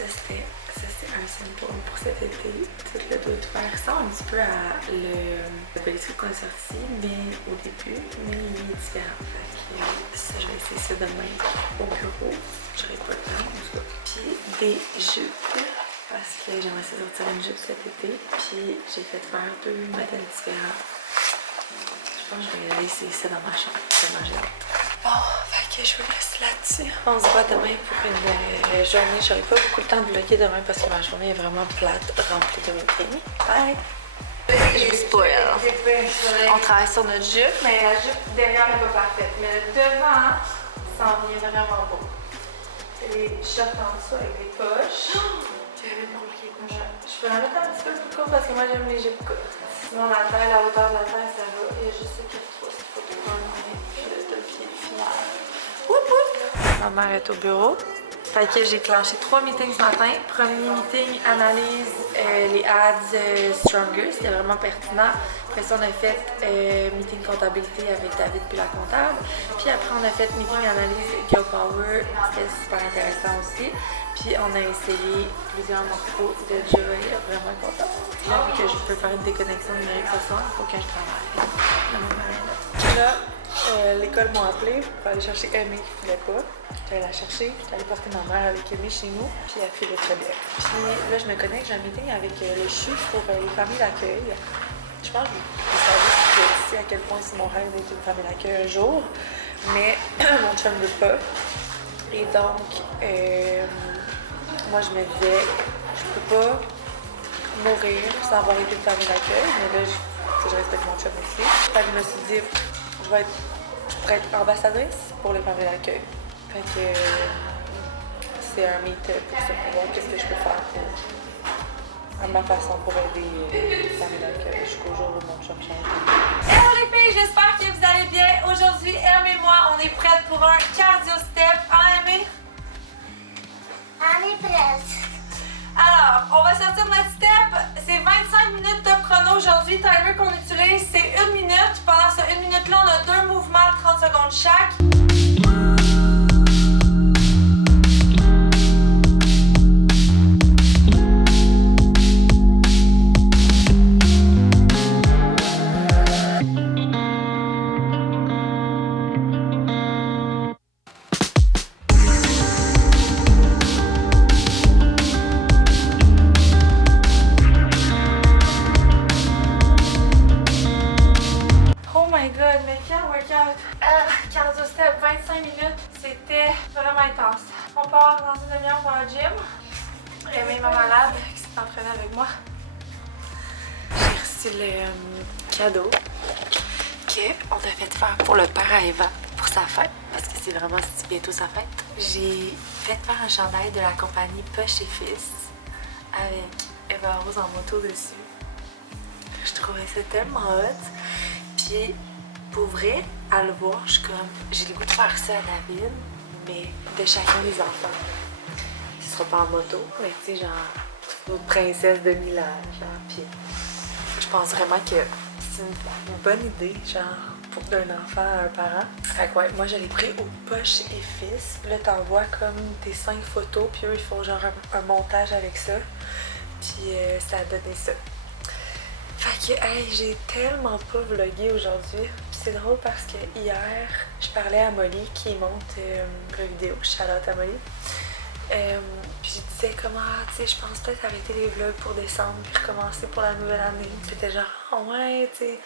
Ça c'était un symptôme pour cet été. Tout le dos tout vert ressemble un petit peu à le pellicule qu'on a sorti, mais au début, mais il est différent. Fait que ça, je vais essayer ça demain au bureau. J'aurai pas le temps, en tout cas. Puis des jupes, parce que j'aimerais essayer de sortir une jupe cet été. Puis j'ai fait faire 2 modèles différents. Je pense que je vais aller essayer ça dans ma chambre. Tellement j'ai hâte. Bon, fait que je vous laisse là-dessus. On se voit demain pour une journée. J'aurai pas beaucoup de temps de vlogger demain parce que ma journée est vraiment plate, remplie de meetings. Bye! Je vous spoil. On travaille sur notre jupe, mais la jupe derrière n'est pas parfaite. Mais le devant, ça en vient vraiment beau. C'est les shorts en dessous avec des poches. J'avais pas remarqué les poches. Je peux la mettre un petit peu plus courte parce que moi j'aime les jupes courtes. Sinon la taille, la hauteur de la taille, ça va. Il y a juste ce qu'il faut, cette photo qu'on a. Ma mère est au bureau. Fait que j'ai clenché 3 meetings ce matin. Premier meeting, analyse les ads Stronger, c'était vraiment pertinent. Après ça, on a fait meeting comptabilité avec David puis la comptable. Puis après, on a fait meeting analyse Girl Power, c'était super intéressant aussi. Puis on a essayé plusieurs morceaux de Joy, vraiment contente. Là, vu que je peux faire une déconnexion numérique ce soir, il faut que je travaille. Là, l'école m'a appelé pour aller chercher Amy qui ne voulait pas. J'allais la chercher, j'allais porter ma mère avec Amy chez nous, puis elle filait très bien. Puis là, je me connecte, j'ai un meeting avec le CHU pour les familles d'accueil. Je pense que vous savez ici à quel point c'est mon rêve d'être une famille d'accueil un jour, mais mon chum ne veut pas. Et donc, moi je me disais, je peux pas mourir sans avoir été une famille d'accueil, mais là, je respecte mon chum aussi. Fait que je me suis dit, je pourrais être ambassadrice pour les familles d'accueil. Fait que c'est un meet-up pour se pouvoir qu'est-ce que je peux faire à ma façon pour aider les familles d'accueil jusqu'au jour où mon chum change. Hello les filles, j'espère que vous allez bien. Aujourd'hui, Em et moi, on est prêtes pour un cardio step. Hein, Amy? On est prête. Alors, on va sortir notre step. C'est 25 minutes top chrono aujourd'hui. Le timer qu'on utilise, c'est 1 minute. Pendant cette 1 minute-là, on a 2 mouvements de 30 secondes chaque. Cardio step 25 minutes, c'était vraiment intense. On part dans une demi-heure pour le gym. Amy, ma malade, qui s'est entraînée avec moi. J'ai reçu le cadeau qu'on a fait faire pour le père à Eva pour sa fête, parce que c'est vraiment bientôt sa fête. J'ai fait faire un chandail de la compagnie Poche et Fils avec Eva Rose en moto dessus. Je trouvais ça tellement hot. Puis pour vrai, à le voir, je suis comme, j'ai le goût de faire ça à David, mais de chacun des enfants. Ce sera pas en moto, mais tu sais, genre, notre princesse de Milan, genre, pis je pense vraiment que c'est une bonne idée, genre, pour d'un enfant à un parent. Fait que ouais, moi je l'ai pris au Poche et Fils. Là, t'envoies comme tes 5 photos, puis eux, ils font genre un montage avec ça. Puis ça a donné ça. Fait que, hey, j'ai tellement pas vlogué aujourd'hui. C'est drôle parce que hier, je parlais à Molly qui monte la vidéo. Shout-out à Molly. Puis je disais comment, tu sais, je pense peut-être arrêter les vlogs pour décembre puis recommencer pour la nouvelle année. Puis t'étais genre, oh ouais, tu sais,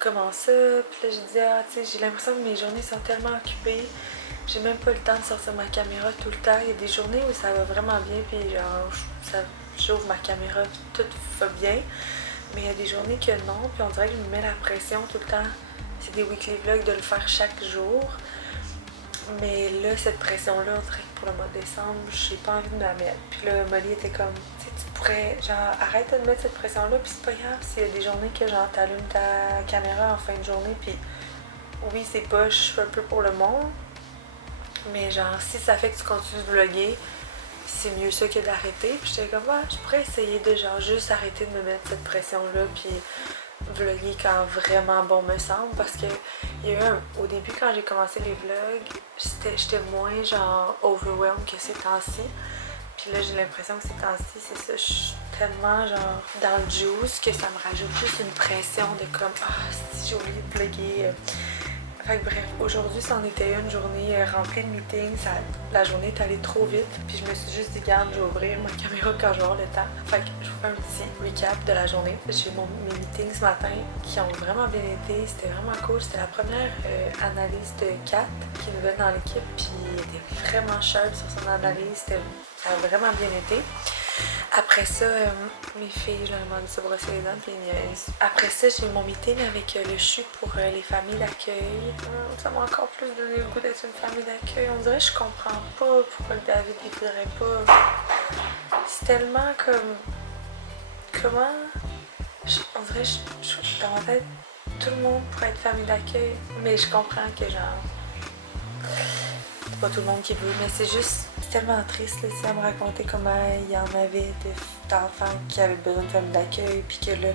comment ça? Puis là, je disais, ah, tu sais, j'ai l'impression que mes journées sont tellement occupées. J'ai même pas le temps de sortir ma caméra tout le temps. Il y a des journées où ça va vraiment bien, puis genre, j'ouvre ma caméra, tout va bien. Mais il y a des journées que non, puis on dirait que je me mets la pression tout le temps. C'est des weekly vlogs de le faire chaque jour. Mais là, cette pression-là, on dirait que pour le mois de décembre, j'ai pas envie de me la mettre. Puis là, Molly était comme, tu sais, tu pourrais, genre, arrête de mettre cette pression-là, puis c'est pas grave s'il y a des journées que, genre, t'allumes ta caméra en fin de journée, puis oui, c'est poche un peu pour le monde, mais genre, si ça fait que tu continues de vlogger, c'est mieux ça que d'arrêter. Puis j'étais comme, ouais, je pourrais essayer de, genre, juste arrêter de me mettre cette pression-là, puis vlogger quand vraiment bon me semble, parce que il y a eu au début quand j'ai commencé les vlogs, j'étais moins genre overwhelmed que ces temps-ci, puis Puis là, j'ai l'impression que ces temps-ci, c'est ça, je suis tellement genre dans le juice que ça me rajoute juste une pression de comme ah, si j'ai oublié de plugger. Fait que bref, aujourd'hui, c'en était une journée remplie de meetings. La journée est allée trop vite. Puis je me suis juste dit, garde, je vais ouvrir ma caméra quand je vais avoir le temps. Fait que je vous fais un petit recap de la journée. J'ai eu mes meetings ce matin qui ont vraiment bien été. C'était vraiment cool. C'était la première analyse de Kat qui est nouvelle dans l'équipe. Puis elle était vraiment sharp sur son analyse. Ça a vraiment bien été. Après ça, mes filles, je leur ai demandé de se brosser les dents, puis après ça, j'ai eu mon meeting avec le CHU pour les familles d'accueil. Ça m'a encore plus donné le goût d'être une famille d'accueil. On dirait que je comprends pas pourquoi le David ne voudrait pas. C'est tellement comme... Comment... On dirait que dans ma tête, tout le monde pourrait être famille d'accueil. Mais je comprends que genre... C'est pas tout le monde qui veut, mais c'est juste... C'est tellement triste là, ça me raconter comment il y en avait d'enfants qui avaient besoin de famille d'accueil, puis que là,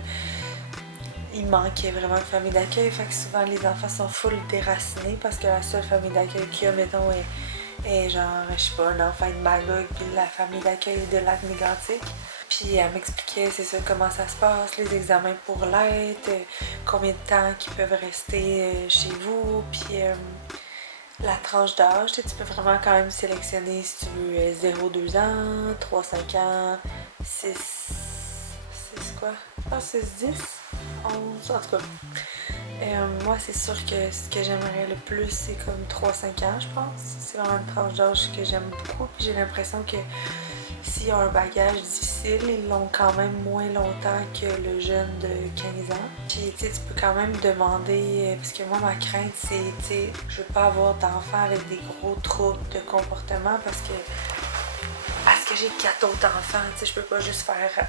il manquait vraiment de famille d'accueil. Fait que souvent, les enfants sont full déracinés parce que la seule famille d'accueil qu'il y a, mettons, est genre, je sais pas, un enfant de Magog, puis la famille d'accueil de Lac-Mégantic. Puis elle m'expliquait, c'est ça, comment ça se passe, les examens pour l'aide, combien de temps qu'ils peuvent rester chez vous, puis... la tranche d'âge, tu peux vraiment quand même sélectionner si tu veux 0-2 ans, 3-5 ans, 6 quoi? Ah, 6-10? 11, en tout cas. Moi, c'est sûr que ce que j'aimerais le plus, c'est comme 3-5 ans, je pense. C'est vraiment une tranche d'âge que j'aime beaucoup. Puis j'ai l'impression que s'il y a un bagage difficile, ils l'ont quand même moins longtemps que le jeune de 15 ans. Puis tu sais, tu peux quand même demander, parce que moi ma crainte c'est, tu sais, je veux pas avoir d'enfants avec des gros troubles de comportement parce que j'ai 4 autres enfants, tu sais, je peux pas juste faire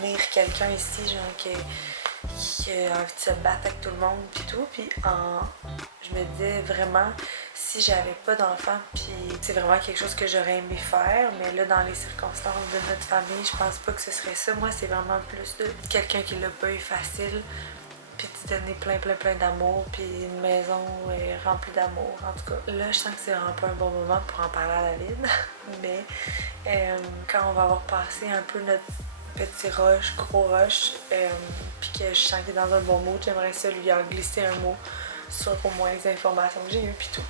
venir quelqu'un ici, genre qui a envie de se battre avec tout le monde puis tout. Puis je me disais vraiment, si j'avais pas d'enfants, puis c'est vraiment quelque chose que j'aurais aimé faire, mais là dans les circonstances de notre famille, je pense pas que ce serait ça. Moi c'est vraiment plus de quelqu'un qui l'a pas eu facile, puis de donner plein d'amour, puis une maison remplie d'amour. En tout cas, là je sens que c'est vraiment pas un bon moment pour en parler à David, mais quand on va avoir passé un peu notre petit rush, gros rush, puis que je sens qu'il est dans un bon mood, j'aimerais ça lui en glisser un mot sur au moins les informations que j'ai eues, puis tout.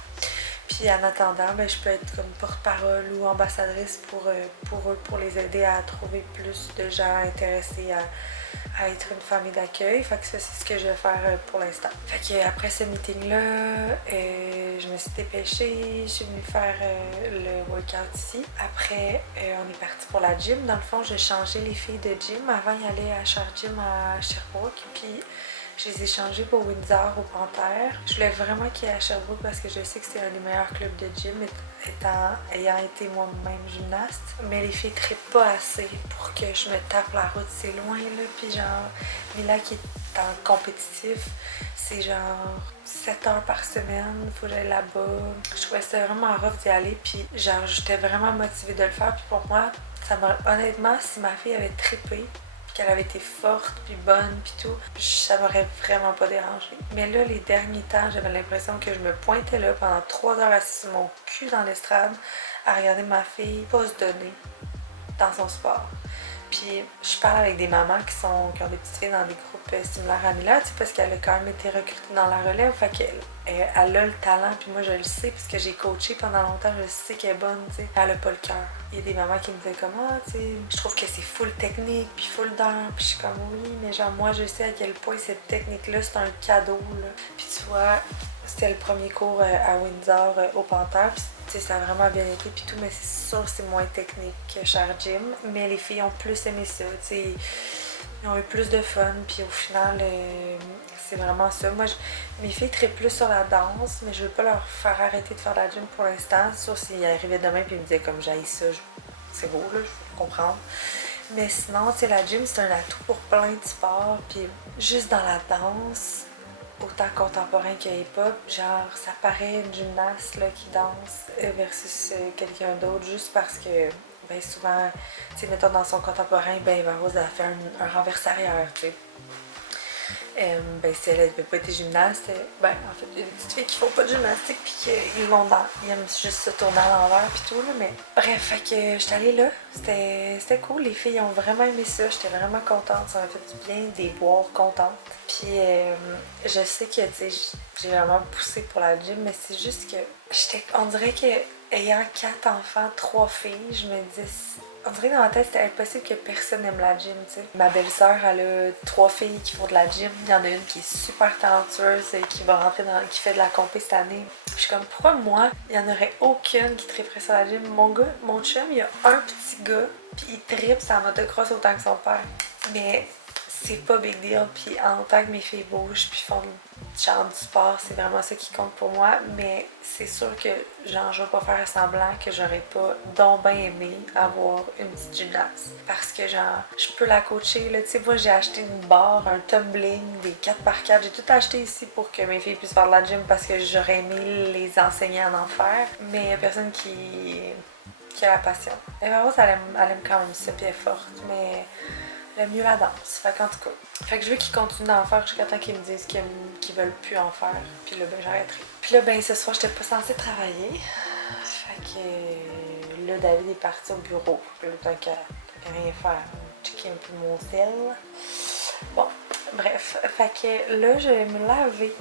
Puis en attendant, ben, je peux être comme porte-parole ou ambassadrice pour eux, pour les aider à trouver plus de gens intéressés à être une famille d'accueil. Fait que ça, c'est ce que je vais faire pour l'instant. Fait que après ce meeting-là, je me suis dépêchée, je suis venue faire le workout ici. Après, on est parti pour la gym. Dans le fond, j'ai changé les filles de gym. Avant, il y allait à Char Gym à Sherbrooke. Puis je les ai changées pour Windsor au Panthère. Je voulais vraiment qu'il y ait à Sherbrooke parce que je sais que c'est un des meilleurs clubs de gym, ayant été moi-même gymnaste. Mais les filles ne trippent pas assez pour que je me tape la route. C'est loin là. Puis genre, Mila qui est en compétitif, c'est genre 7 heures par semaine. Faut que j'aille là-bas. Je trouvais ça vraiment rough d'y aller. Puis genre, j'étais vraiment motivée de le faire. Puis pour moi, honnêtement, si ma fille avait trippé, qu'elle avait été forte, puis bonne, puis tout, ça m'aurait vraiment pas dérangé. Mais là, les derniers temps, j'avais l'impression que je me pointais là pendant 3 heures assise sur mon cul dans l'estrade à regarder ma fille pas se donner dans son sport. Puis je parle avec des mamans qui ont des petites filles dans des groupes similaires à Mila, tu sais, parce qu'elle a quand même été recrutée dans la relève, fait qu'elle a le talent, puis moi je le sais, parce que j'ai coaché pendant longtemps, je sais qu'elle est bonne, tu sais. Elle a pas le cœur. Il y a des mamans qui me disaient comme, ah, tu sais, je trouve que c'est full technique, puis full d'heure, puis je suis comme, oui, mais genre moi je sais à quel point cette technique-là, c'est un cadeau, là. Puis tu vois, c'était le premier cours à Windsor au Panthère, puis ça a vraiment bien été puis tout, mais c'est sûr c'est moins technique que Char Gym, mais les filles ont plus aimé ça, t'sais, ils ont eu plus de fun, puis au final c'est vraiment ça. Moi mes filles trippent plus sur la danse, mais je veux pas leur faire arrêter de faire la gym pour l'instant, sauf s'ils arrivaient demain puis ils me disaient comme j'haïs ça, c'est beau là, je peux comprendre. Mais sinon, tu sais, la gym c'est un atout pour plein de sports, puis juste dans la danse, autant contemporain que hip-hop, genre ça paraît une gymnaste là, qui danse versus quelqu'un d'autre juste parce que ben souvent, tu sais, mettons dans son contemporain, ben Eva Rose a fait un renverse arrière, tu sais. Ben, si elle n'avait pas été gymnaste, ben, en fait, il y a des petites filles qui font pas de gymnastique puis qu'ils vont dans. Ils aiment juste se tourner à l'envers puis tout, là, mais. Bref, fait que j'étais allée là. C'était cool. Les filles ont vraiment aimé ça. J'étais vraiment contente. Ça m'a fait du bien de les voir contentes. Puis, je sais que, tu sais, j'ai vraiment poussé pour la gym, mais c'est juste que on dirait que, ayant 4 enfants, 3 filles, je me disais. On dirait que dans ma tête, c'était impossible que personne n'aime la gym, tu sais. Ma belle-sœur, elle a 3 filles qui font de la gym. Il y en a une qui est super talentueuse et qui va rentrer qui fait de la compé cette année. Je suis comme, pourquoi moi, il n'y en aurait aucune qui triperait sur la gym? Mon gars, mon chum, il y a un petit gars, puis il tripe sa motocross autant que son père. Mais c'est pas big deal, puis en tant que mes filles bougent puis font du genre du sport, c'est vraiment ça qui compte pour moi, mais c'est sûr que genre je vais pas faire semblant que j'aurais pas donc bien aimé avoir une petite gymnaste, parce que genre je peux la coacher là, tu sais. Moi j'ai acheté une barre, un tumbling, des 4x4, j'ai tout acheté ici pour que mes filles puissent faire de la gym parce que j'aurais aimé les enseigner à en faire, mais y a personne qui a la passion. Et ma Rose, elle aime quand même ça, puis elle est forte, mais le mieux la danse. Fait qu'en tout cas, fait que je veux qu'ils continuent d'en faire jusqu'à temps qu'ils me disent qu'ils veulent plus en faire. Puis là, ben j'arrêterai. Puis là, ben ce soir, j'étais pas censée travailler. Fait que là, David est parti au bureau. Puis là, tant qu'à rien faire, checker un peu mon sel. Bon, bref. Fait que là, je vais me laver,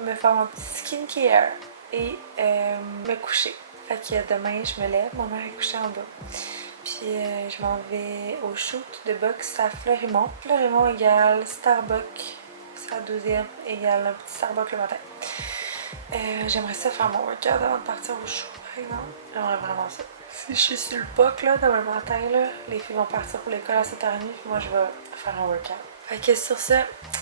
me faire mon petit skincare et me coucher. Fait que demain, je me lève, ma mère est couchée en bas. Puis je m'en vais au shoot de boxe à Fleurimont. Fleurimont égale Starbucks. C'est la 12e égale un petit Starbucks le matin. J'aimerais ça faire mon workout avant de partir au shoot, par exemple. J'aimerais vraiment ça. Si je suis sur le POC là, demain matin, là, les filles vont partir pour l'école à 7h30, puis moi je vais faire un workout. Fait que sur ça,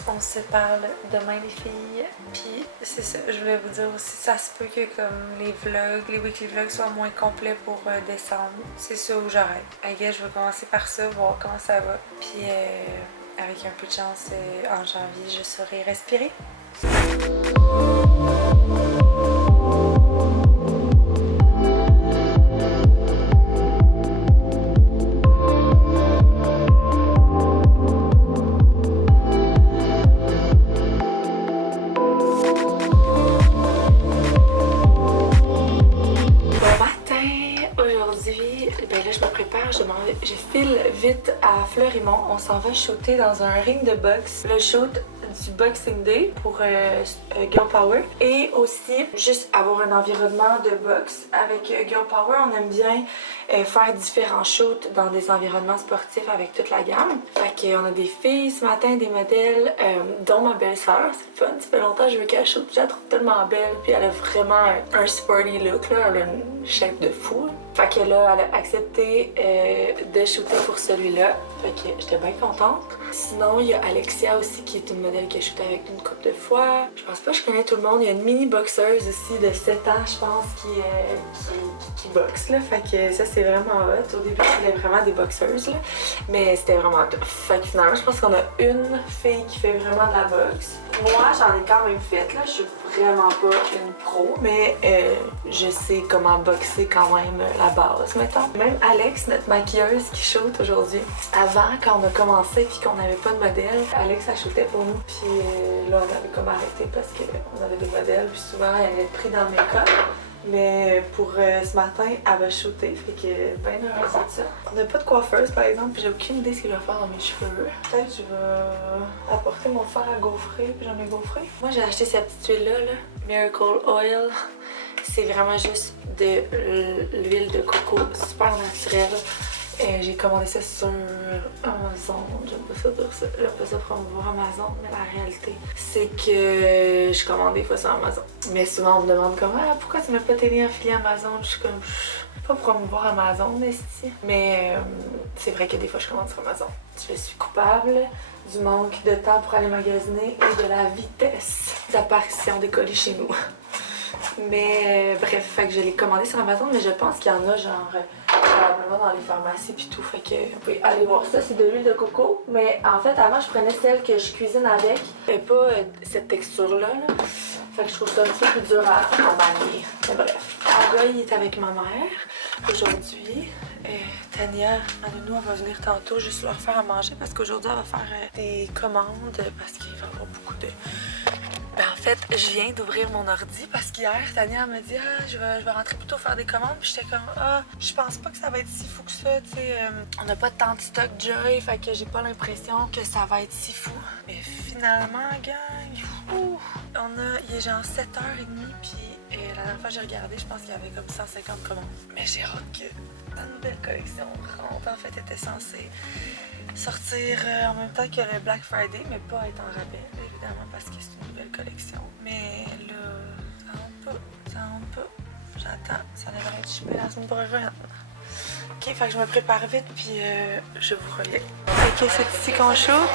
on se parle demain les filles. Puis c'est ça, je voulais vous dire aussi, ça se peut que comme les weekly vlogs soient moins complets pour décembre. C'est ça où j'arrête. I guess je vais commencer par ça, voir comment ça va. Puis avec un peu de chance, en janvier, je saurai respirer. Je file vite à Fleurimont. On s'en va shooter dans un ring de boxe. Le shoot du Boxing Day pour Girl Power. Et aussi, juste avoir un environnement de boxe. Avec Girl Power, on aime bien faire différents shoots dans des environnements sportifs avec toute la gamme. Fait qu'on a des filles ce matin, des modèles, dont ma belle-sœur. C'est fun, ça fait longtemps que je veux qu'elle shoot. Je la trouve tellement belle. Puis elle a vraiment un sporty look, là. Elle a une shape de fou. Fait que là, elle a accepté de shooter pour celui-là. Fait que j'étais bien contente. Sinon, il y a Alexia aussi qui est une modèle qui a shooté avec une couple de fois. Je pense pas que je connais tout le monde. Il y a une mini boxeuse aussi de 7 ans, je pense, qui boxe, là. Fait que ça, c'est vraiment hot. Au début, il y avait vraiment des boxeuses, là. Mais c'était vraiment top. Fait que finalement, je pense qu'on a une fille qui fait vraiment de la boxe. Moi, j'en ai quand même fait, là. Je suis vraiment pas une pro, mais je sais comment boxer quand même la base, mettons. Même Alex, notre maquilleuse qui shoot aujourd'hui. Avant, quand on a commencé puis qu'on n'avait pas de modèle, Alex, elle shootait pour nous. Puis là, on avait comme arrêté parce qu'on avait des modèles. Puis souvent, elle était prise dans le make-up. Mais pour ce matin, elle va shooter, fait que ben heureuse de ça. On n'a pas de coiffeuse par exemple, puis j'ai aucune idée de ce que je vais faire dans mes cheveux. Peut-être que je vais apporter mon fer à gaufrer, puis j'en ai gaufré. Moi j'ai acheté cette petite huile là, Miracle Oil. C'est vraiment juste de l'huile de coco super naturelle. J'ai commandé ça sur Amazon, j'aime pas ça dire ça, j'aime pas ça promouvoir Amazon, mais la réalité, c'est que je commande des fois sur Amazon. Mais souvent on me demande comme « Ah, pourquoi tu mets pas tes liens affiliés Amazon? » Je suis comme « Pas promouvoir Amazon, esti. » Mais c'est vrai que des fois je commande sur Amazon. Je suis coupable du manque de temps pour aller magasiner et de la vitesse d'apparition des colis chez nous. Mais bref, fait que je l'ai commandé sur Amazon, mais je pense qu'il y en a genre probablement dans les pharmacies puis tout, fait que vous pouvez aller voir ça. C'est de l'huile de coco, mais en fait avant je prenais celle que je cuisine avec, et pas cette texture là. Fait que je trouve ça un petit peu plus dur à manier. Mais bref, le gars il est avec ma mère aujourd'hui. Tania, Manonou, elle va venir tantôt juste leur faire à manger parce qu'aujourd'hui, elle va faire des commandes parce qu'il va y avoir beaucoup de... Ben en fait, je viens d'ouvrir mon ordi parce qu'hier, Tania m'a dit « Ah, je vais rentrer plutôt faire des commandes. » Puis j'étais comme « Ah, je pense pas que ça va être si fou que ça, tu sais. On n'a pas tant de stock Joy, fait que j'ai pas l'impression que ça va être si fou. » Mais finalement, gang, il est genre 7h30, puis la dernière fois que j'ai regardé, je pense qu'il y avait comme 150 commandes. Mais j'ai hâte que la nouvelle collection rentre. En fait, elle était censée sortir en même temps que le Black Friday, mais pas être en rabais, évidemment, parce que c'est une nouvelle collection. Mais là, ça rentre pas. J'attends, ça devrait être shippé la semaine prochaine. Ok, fait que je me prépare vite, puis je vous reviens. Ok, c'est ici qu'on shoot.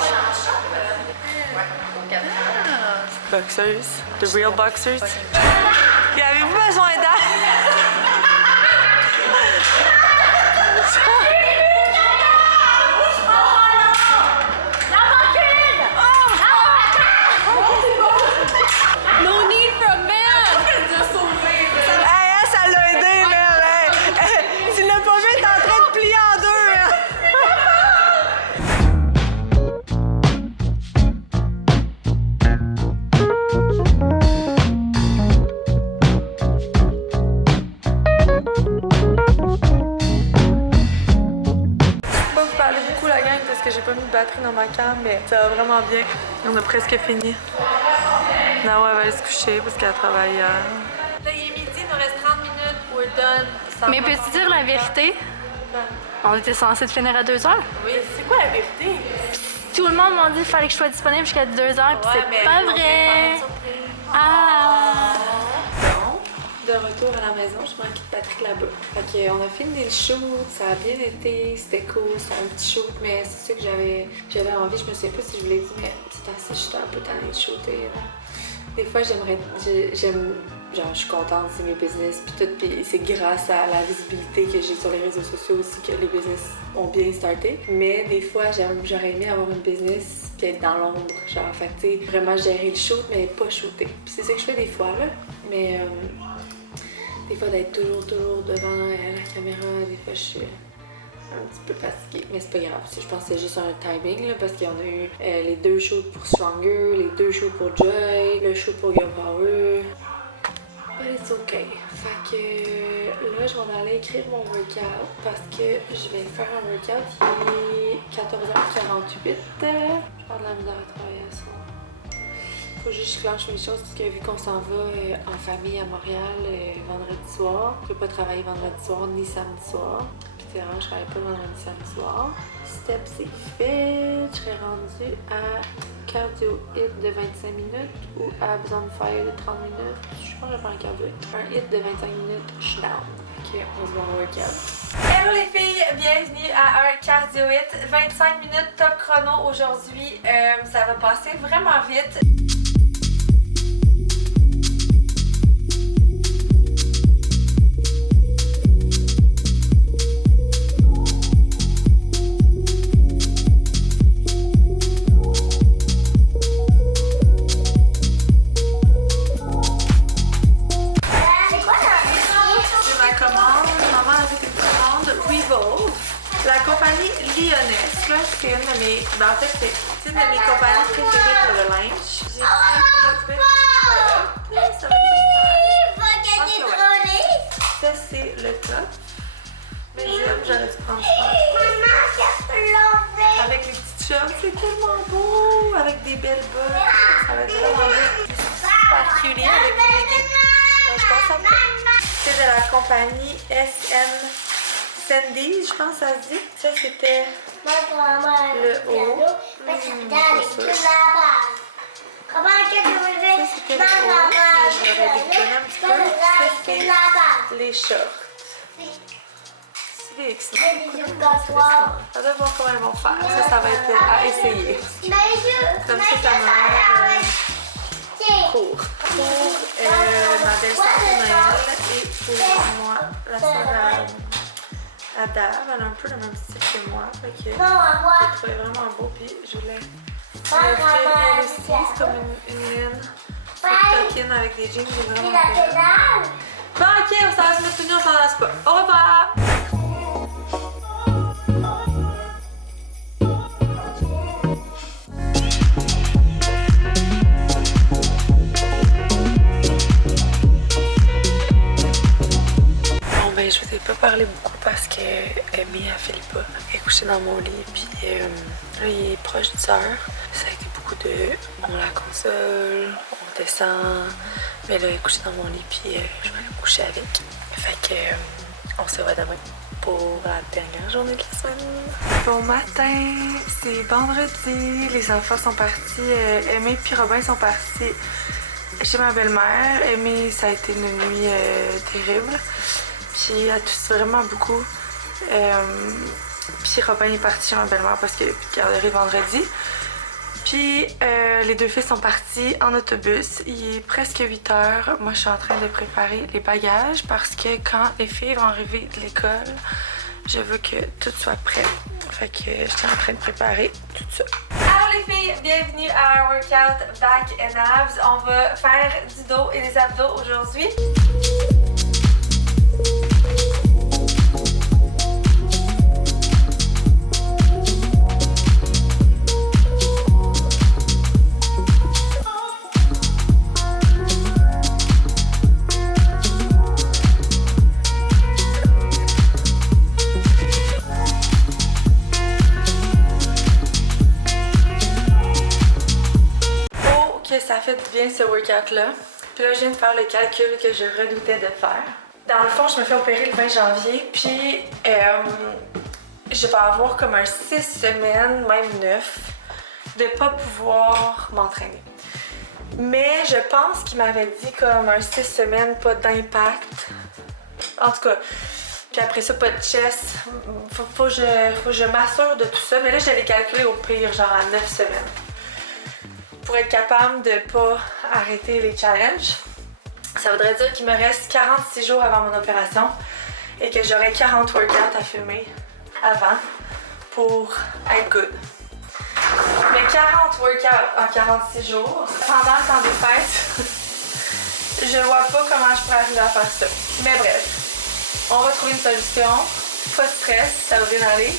Boxers, the real boxers. Et avez-vous besoin d'aide? No need for a man! Hey, ça l'a aidé, man! Hey, tu l'as pas vu, t'es en train de plier en deux, hein? Pas vous parler beaucoup, la gang, parce que j'ai pas mis de batterie dans ma cam, mais ça va vraiment bien. On a presque fini. Nawa va aller se coucher parce qu'elle travaille hier. Là, il est midi, il nous reste 30 minutes, we're done. Mais peux-tu dire la vérité? On était censé finir à 2h. Oui, c'est quoi la vérité? Tout le monde m'a dit qu'il fallait que je sois disponible jusqu'à 2h, puis c'est pas vrai. Ah! De retour à la maison, je manquais de Patrick là-bas. Fait qu'on a fini le shoot, ça a bien été, c'était cool, c'était un petit shoot, mais c'est ça que j'avais envie. Je me souviens pas si je vous l'ai dit, mais c'est assez, j'étais un peu tannée de shooter. Des fois, genre, je suis contente, c'est mes business, puis tout, puis c'est grâce à la visibilité que j'ai sur les réseaux sociaux aussi que les business ont bien starté. Mais des fois, j'aurais aimé avoir une business puis être dans l'ombre, genre, fait que tu sais, vraiment gérer le shoot, mais pas shooter. Puis c'est ça que je fais des fois, là, mais des fois d'être toujours devant la caméra, des fois je suis un petit peu fatiguée, mais c'est pas grave. Je pense que c'est juste un timing là, parce qu'on a eu les 2 shoots pour Stronger, les 2 shoots pour Joy, le shoot pour Girl Power. But it's okay. Fait que là, je vais en aller écrire mon workout parce que je vais faire un workout qui est 14h48. Je vais avoir de la misère à travailler à ça. Faut juste que je clenche mes choses parce que vu qu'on s'en va en famille à Montréal vendredi soir, je vais pas travailler vendredi soir ni samedi soir. Puis je travaille pas vendredi samedi soir. Step c'est fait, je serais rendue à cardio hit de 25 minutes ou abs on fire de 30 minutes. Je pense que je vais faire un cardio hit. Un hit de 25 minutes, je suis down. Ok, on se voit en workout. Hello les filles, bienvenue à un cardio hit. 25 minutes top chrono aujourd'hui. Ça va passer vraiment vite. La compagnie Lyonesse, là, c'est une de mes... Ben, en fait, c'est une de mes compagnies préférées pour le linge. J'ai pris ça ça, c'est le top. Medium, j'aurais dû prendre ça. Avec les petites shorts, c'est tellement beau. Avec des belles bottes. Ça va être vraiment beau. Super cutie avec des leggings. Je pense à ça. C'est de la compagnie SM Sandy, je pense que ça se dit. Ça, c'était le haut. Ça, c'était le haut. J'aurais déconné un petit peu. Ça, c'est les shorts. C'est excellent. Ça doit voir comment ils vont faire. Ça va être à essayer. Comme ça m'a l'air court. Pour ma belle-sœur pour Noël et pour moi, la sœur à Dave, elle a un peu le même style que moi, fait que je le trouvais vraiment beau, puis je voulais l'offrir elle aussi, c'est comme une laine coquine avec des jeans, j'ai vraiment beau. Bon ok, on s'en va se mettre tout nu, on s'en lasse pas. Au revoir! parlé beaucoup parce que Amy, elle file pas. Elle est couchée dans mon lit, puis là, il est proche d'10 heures. Ça a été beaucoup de... On la console, on descend. Mais là, elle est couchée dans mon lit, puis je vais aller me coucher avec. Fait que on se voit demain pour la dernière journée de la semaine. Bon matin, c'est vendredi. Les enfants sont partis. Amy et Robin sont partis chez ma belle-mère. Amy, ça a été une nuit terrible. Puis elle tousse vraiment beaucoup. Puis Robin est parti chez ma belle-mère parce qu'il y a plus de garderie vendredi. Puis les deux filles sont parties en autobus. Il est presque 8 heures. Moi, je suis en train de préparer les bagages parce que quand les filles vont arriver de l'école, je veux que tout soit prêt. Fait que je suis en train de préparer tout ça. Alors les filles, bienvenue à un workout back and abs. On va faire du dos et des abdos aujourd'hui. Ça fait du bien ce workout-là. Puis là, je viens de faire le calcul que je redoutais de faire. Dans le fond, je me fais opérer le 20 janvier, puis je vais avoir comme un 6 semaines, même 9, de pas pouvoir m'entraîner. Mais je pense qu'il m'avait dit comme un 6 semaines, pas d'impact. En tout cas, puis après ça, pas de chest. Faut que je m'assure de tout ça. Mais là, je l'ai calculé au pire, genre à 9 semaines. Pour être capable de pas arrêter les challenges. Ça voudrait dire qu'il me reste 46 jours avant mon opération et que j'aurai 40 workouts à filmer avant pour être good. Mais 40 workouts en 46 jours, pendant le temps des fêtes, je vois pas comment je pourrais arriver à faire ça. Mais bref, on va trouver une solution. Pas de stress, ça va bien aller.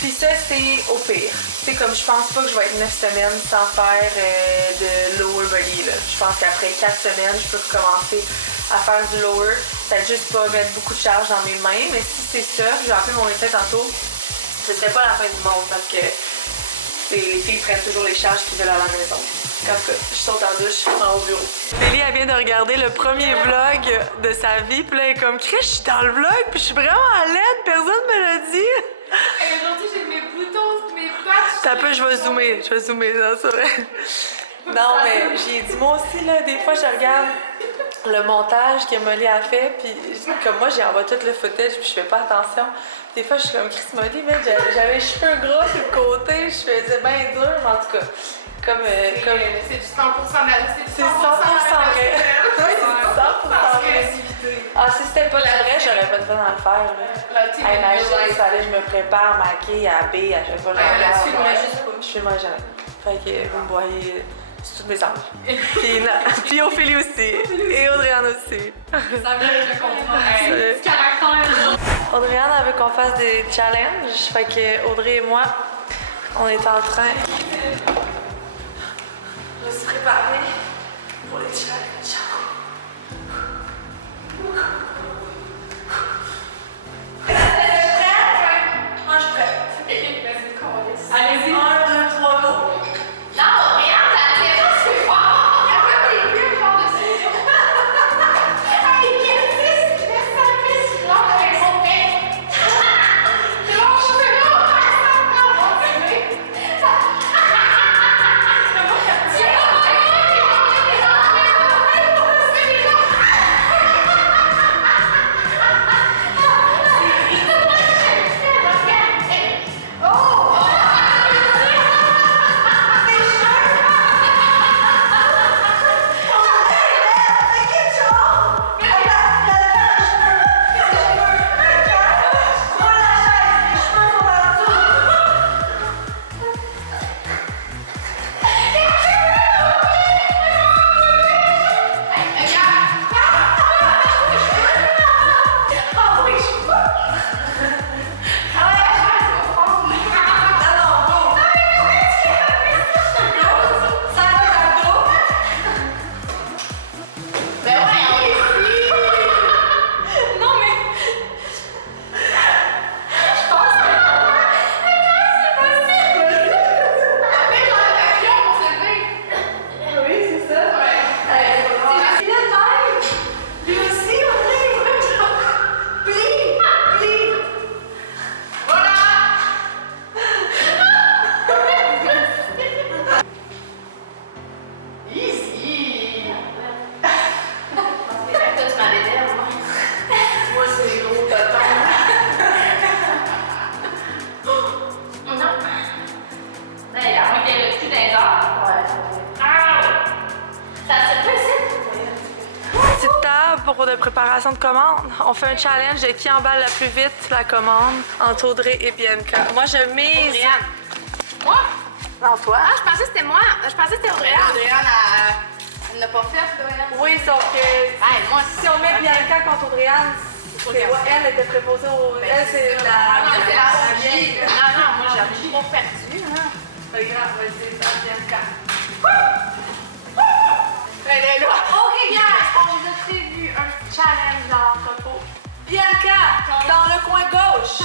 Puis ça, c'est au pire. C'est comme je pense pas que je vais être 9 semaines sans faire de lower body. Là. Je pense qu'après 4 semaines, je peux commencer à faire du lower. Peut-être juste pas mettre beaucoup de charge dans mes mains. Mais si c'est ça, je vais appeler mon médecin tantôt. Ce serait pas la fin du monde parce que les filles prennent toujours les charges qu'ils veulent à la maison. En tout cas, je saute en douche en haut bureau. Lélie, elle vient de regarder le premier vlog de sa vie. Puis là, elle est comme, Chris, je suis dans le vlog, puis je suis vraiment à l'aide, personne me l'a dit. Et aujourd'hui, j'ai mes boutons, mes patchs. T'as peu, je vais zoomer, non, c'est vrai. Non, mais j'ai dit, moi aussi, là, des fois, je regarde le montage que Molly a fait, puis comme moi, j'envoie tout le footage, puis je fais pas attention. Des fois, je suis comme Chris Molly, mais j'avais les cheveux gras sur le côté, je faisais bien dur, mais en tout cas, comme... C'est du 100% C'est 100% vrai. Oui, c'est 100% vrai. Ah, si c'était pas vrai, j'aurais pas de fun à le faire. Là. Imagine, il fallait que je me prépare, maquille, habiller, à chaque fois. Là-dessus, je filmerais juste pas. Je filmerais jamais. Fait que vous me voyez sur toutes mes angles. Puis Ophélie aussi. Et Audrey-Anne aussi. Ça vient avec le contrat. Petit caractère. Audrey-Anne, elle veut qu'on fasse des challenges. Fait que Audrey et moi, on est en train de se préparer pour les challenges. Moi, je suis prête. Allez-y. 1, 2, 3, go! Non, regarde, t'as pas c'est fort. Regarde tes vieux, genre de ça. Hey, quel fils qui laisse sa fille sur l'ordre avec son bec. C'est bon, je fais là, on va s'en prendre. cours de préparation de commande. On fait un challenge de qui emballe la plus vite la commande entre Audrey et Bianca. Moi, je mise... Moi? Non, toi? Ah, je pensais que c'était moi. Je pensais que c'était Audrey. Audrey, elle l'a pas fait, là. Oui, sauf que Moi, si on met Bianca contre Audrey, elle était préposée au... Elle, c'est la... Non, c'est la vie. Non, moi, j'avais trop perdu. Pas grave, c'est pas Bianca. Elle est là. OK, guys, on vous a prévu un challenge dans l'entrepôt. Bianca, dans le coin gauche.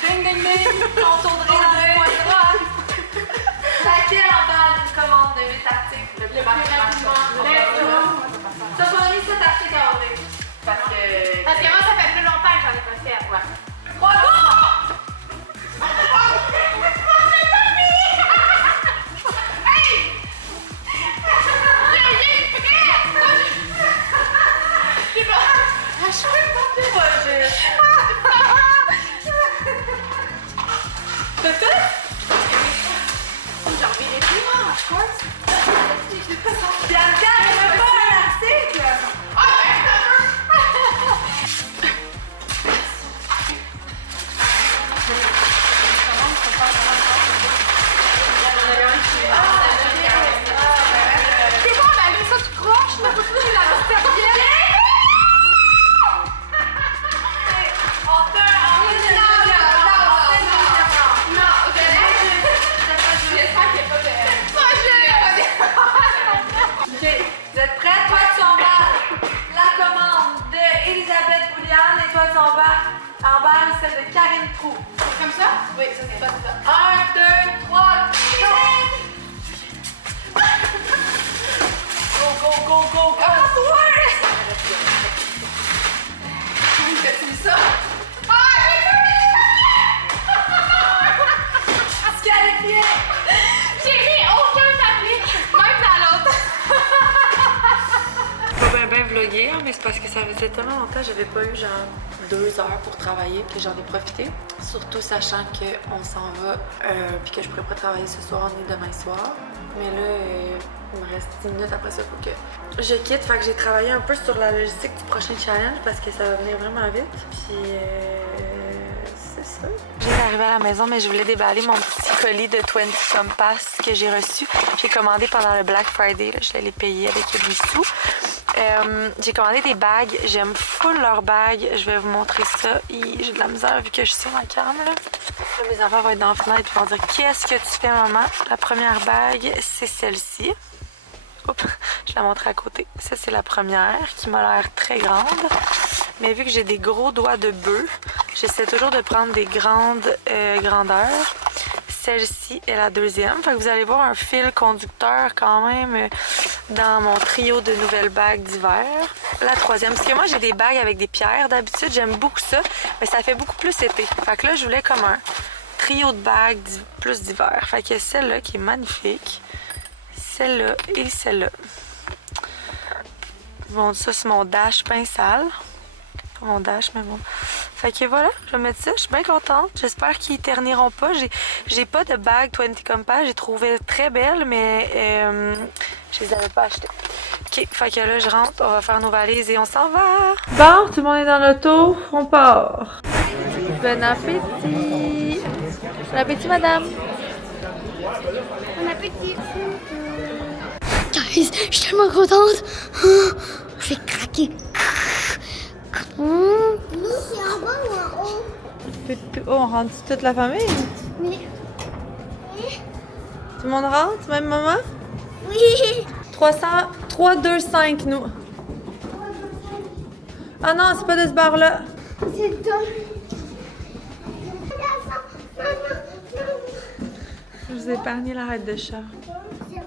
Ding, ding, ding. Contre Audrey dans le coin droit. Laquelle emballe une commande de 8 articles le plus rapidement? Ça, on a mis 7 articles à Audrey. Parce que moi, ça fait plus longtemps que j'en ai pas fait. Ouais. Bravo! Bianca, elle veut pas un article! C'est bon, mais allez, ça, tu croches, là, faut trouver la serviette. Vous êtes prêts? Toi, tu emballes la commande d'Elisabeth Bouliane et toi, tu emballes celle de Karine Proux. Comme ça? Oui, ça, c'est pas ça. 1, 2, 3, go! Go, go, go, go! Fais-tu ça? Disqualifié! J'ai mis aucun papier, même dans l'autre. Pas bien vloguer, hein, mais c'est parce que ça faisait tellement longtemps que j'avais pas eu genre 2 heures pour travailler que j'en ai profité. Surtout sachant qu'on s'en va puis que je pourrais pas travailler ce soir ni demain soir. Mais là, il me reste 10 minutes après ça pour que je quitte. Fait que j'ai travaillé un peu sur la logistique du prochain challenge parce que ça va venir vraiment vite. Puis c'est ça. J'ai arrivé à la maison, mais je voulais déballer mon petit colis de 20 Compass que j'ai reçu. J'ai commandé pendant le Black Friday. Là, je l'ai payé avec des sous. J'ai commandé des bagues. J'aime full leurs bagues. Je vais vous montrer ça. J'ai de la misère vu que je suis dans la cam. Là, mes enfants vont être dans la fenêtre et vont dire « Qu'est-ce que tu fais, maman? » La première bague, c'est celle-ci. Oups, je la montre à côté. Ça, c'est la première qui m'a l'air très grande. Mais vu que j'ai des gros doigts de bœuf, j'essaie toujours de prendre des grandes grandeurs. Celle-ci est la deuxième. Fait que vous allez voir un fil conducteur quand même dans mon trio de nouvelles bagues d'hiver. La troisième, parce que moi j'ai des bagues avec des pierres d'habitude, j'aime beaucoup ça, mais ça fait beaucoup plus été. Fait que là, je voulais comme un trio de bagues plus d'hiver. Fait que celle-là qui est magnifique, celle-là et celle-là. Bon, ça c'est mon dash pain sale. Pas mon dash, mais bon. Fait que voilà, je vais mettre ça, je suis bien contente. J'espère qu'ils terniront pas. J'ai pas de bague 20 Compass, j'ai trouvé très belle, mais je les avais pas achetées. Ok, fait que là je rentre, on va faire nos valises et on s'en va. Bon, tout le monde est dans l'auto, on part. Bon appétit. Bon appétit, madame. Bon appétit. Guys, je suis tellement contente. Je vais craquer. C'est en bas ou en haut? Oh, on rentre toute la famille? Oui. Tout le monde rentre, même maman? Oui. 3, 2, 5, nous. Ah non, c'est pas de ce bar-là. C'est toi. Je vous ai épargné la raide de chat.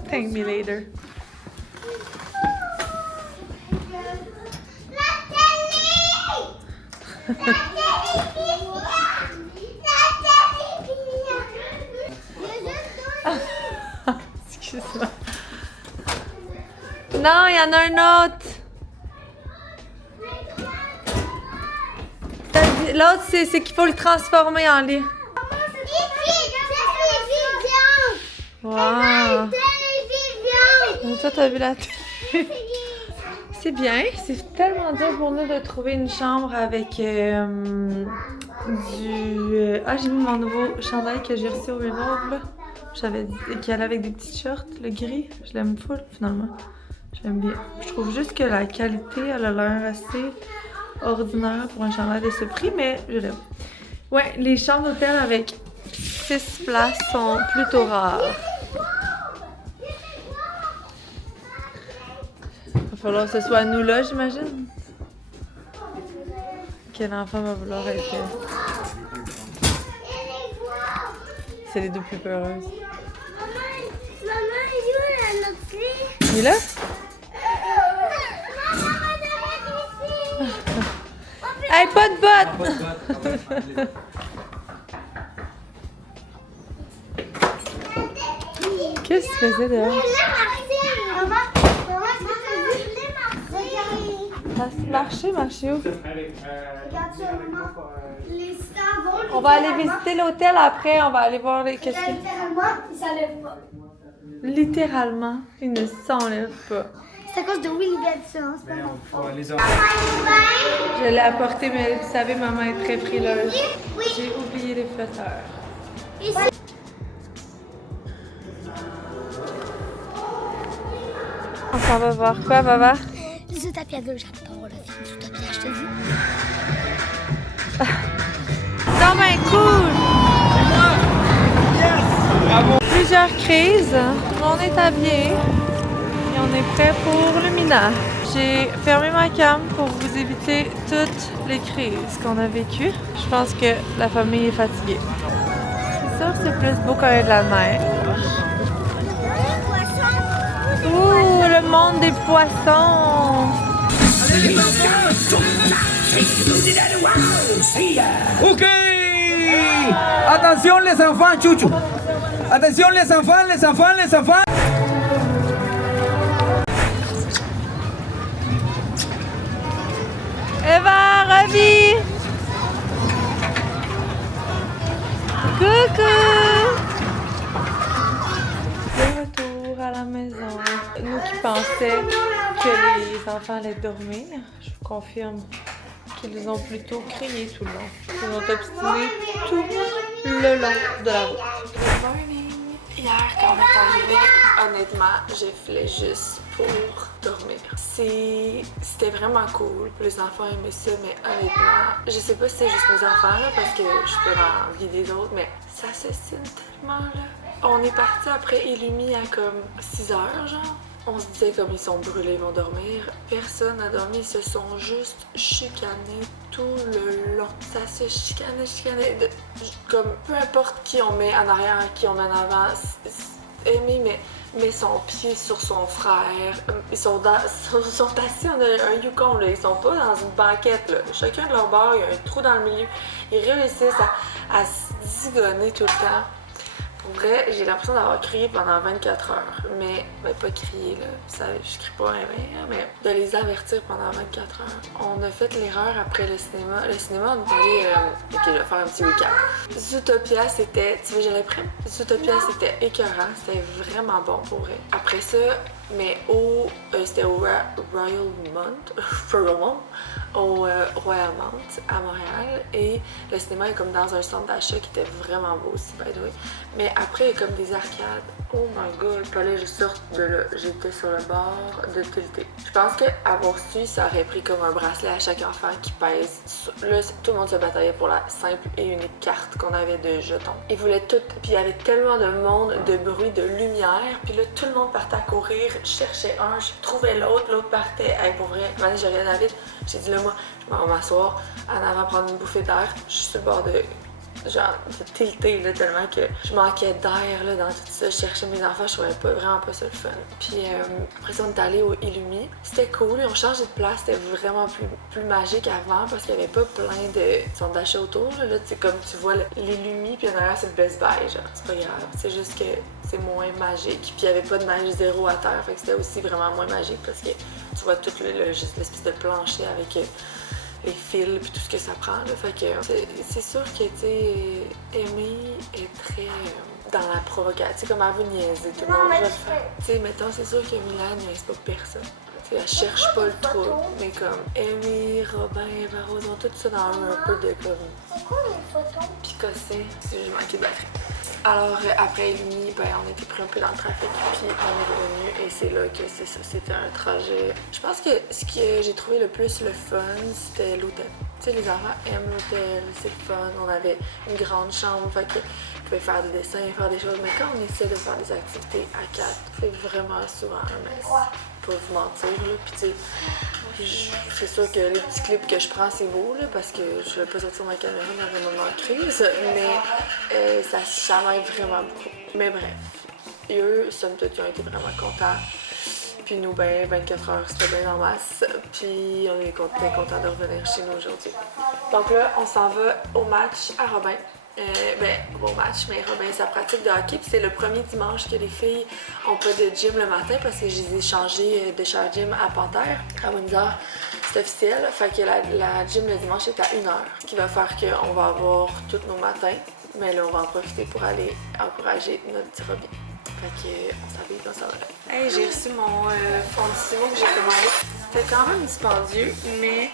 Thank me later. Excuse-moi. Non, il y en a un autre. L'autre, c'est qu'il faut le transformer en lit. Wow. Toi, t'as vu la télé? C'est bien. C'est tellement dur pour nous de trouver une chambre avec du... Ah, j'ai mis mon nouveau chandail que j'ai reçu au Revolve, là. J'avais dit qu'il allait avec des petites shorts, le gris. Je l'aime full, finalement. J'aime bien. Je trouve juste que la qualité, elle a l'air assez ordinaire pour un chandail de ce prix, mais je l'aime. Ouais, les chambres d'hôtel avec 6 places sont plutôt rares. Il va falloir que ce soit nous là, j'imagine. Quel enfant va vouloir être... C'est les deux plus peureuses. Maman, il est où notre clé? Il est là? Maman, Hey, pas de bottes! Qu'est-ce que tu faisais dehors? Maman, est-ce que tu as vu les marcher? Marcher où? Regarde seulement les savons. On va aller visiter l'hôtel après, on va aller voir les... Qu'est-ce que... Littéralement, ils s'enlèvent pas. Littéralement, ils ne s'enlèvent pas. C'est à cause de Willy Benson, c'est pas mon faute. Je l'ai apporté, mais vous savez, maman est très frileuse. J'ai oublié les flotteurs. On s'en va voir quoi, Baba? Zootopia 2, j'adore le film Zootopia, je te dis. C'est bien cool! Plusieurs crises. On est habillés et on est prêt pour le minage. J'ai fermé ma cam pour vous éviter toutes les crises qu'on a vécues. Je pense que la famille est fatiguée. C'est sûr, c'est plus beau quand il y a de la neige. Ouh, le monde des poissons! Ok. Attention les enfants, chouchou. Attention les enfants, les enfants, les enfants. Eva, Ravi! Coucou! De retour à la maison. Nous qui pensaient que les enfants allaient dormir, je vous confirme qu'ils ont plutôt crié tout le long. Ils ont obstiné tout le long de la route. Good morning! Hier, quand on est arrivé, honnêtement, j'ai filé juste pour dormir. C'était vraiment cool. Les enfants aimaient ça, mais honnêtement, je sais pas si c'est juste mes enfants, là, parce que je suis pas dans la vie des autres, mais ça s'assine tellement, là. On est parti après Illumi à comme 6 heures, genre. On se disait comme ils sont brûlés, ils vont dormir. Personne n'a dormi, ils se sont juste chicanés tout le long. Ça se chicanait. Comme peu importe qui on met en arrière, qui on met en avant. Amy met son pied sur son frère. Ils sont assis, on a un yukon, là. Ils sont pas dans une banquette, là. Chacun de leur bord, il y a un trou dans le milieu. Ils réussissent à se zigonner tout le temps. Pour vrai, j'ai l'impression d'avoir crié pendant 24 heures. Mais pas crier, là. Ça, je crie pas rien, mais de les avertir pendant 24 heures. On a fait l'erreur après le cinéma. Le cinéma, on est allé... ok, je vais faire un petit recap. Zootopia, c'était... Tu veux, j'allais prendre? Zootopia, c'était écœurant. C'était vraiment bon pour vrai. Après ça, mais c'était au Royalmount, au Royalmount à Montréal, et le cinéma est comme dans un centre d'achat qui était vraiment beau aussi, by the way. Mais après, il y a comme des arcades. Oh my god, il fallait que je sorte de là. J'étais sur le bord de tilter. Je pense qu'avoir su, ça aurait pris comme un bracelet à chaque enfant qui pèse. Là, tout le monde se bataillait pour la simple et unique carte qu'on avait de jetons. Ils voulaient tout. Puis il y avait tellement de monde, de bruit, de lumière. Puis là, tout le monde partait à courir. Je cherchais un, je trouvais l'autre partait. Hey, pour vrai, maintenant, j'ai regardé David. J'ai dit là, moi, je m'en vais m'asseoir en avant prendre une bouffée d'air. Je suis sur le bord de. Genre, de tilter là, tellement que je manquais d'air là, dans tout ça. Je cherchais mes enfants, je trouvais vraiment pas ça le fun. Puis après ça, on est allé au Illumi. C'était cool, on changeait de place, c'était vraiment plus magique avant parce qu'il y avait pas plein de centres d'achat autour. Là, tu sais, comme tu vois l'Illumi, puis en arrière, c'est le Best Buy, genre, c'est pas grave. C'est juste que c'est moins magique. Puis il y avait pas de neige zéro à terre, fait que c'était aussi vraiment moins magique parce que tu vois tout juste l'espèce de plancher avec. Les fils puis tout ce que ça prend là. Fait que c'est sûr que tu sais Amy est très dans la provocation, comme elle veut niaiser tout le monde. Tu sais, mettons, c'est sûr que Milan niaise pas personne. T'sais, elle cherche pas le trouble, mais comme Amy, Robin, Eva Rose ont tout ça dans un peu de comme C'est quoi les photos? picosser si j'ai manqué de batterie. Alors après lui, ben on était pris un peu dans le trafic, puis on est revenu et c'est là que c'est ça, c'était un trajet. Je pense que ce que j'ai trouvé le plus le fun, c'était l'hôtel. Tu sais, les enfants aiment l'hôtel, c'est le fun, on avait une grande chambre, fait que on pouvait faire des dessins, faire des choses, mais quand on essaie de faire des activités à 4, c'est vraiment souvent un mess. Pas vous mentir, là, puis tu sais, c'est sûr que les petits clips que je prends, c'est beau, là, parce que je vais pas sortir ma caméra dans un moment de crise, mais ça m'aide vraiment beaucoup. Mais bref, eux, somme toute, ils ont été vraiment contents. Puis nous, ben, 24 heures, c'était bien en masse. Puis on est contents de revenir chez nous aujourd'hui. Donc là, on s'en va au match à Robin. Au match, mais Robin, sa pratique de hockey. Puis c'est le premier dimanche que les filles ont pas de gym le matin parce que je les ai changées de chair gym à Panthère, à Windsor. C'est officiel. Fait que la gym le dimanche est à 1h. Ce qui va faire qu'on va avoir tous nos matins. Mais là, on va en profiter pour aller encourager notre petit Robin. Fait que on s'habille dans ça. Hey, j'ai reçu mon fondissimo que j'ai commandé. C'était quand même dispendieux, mais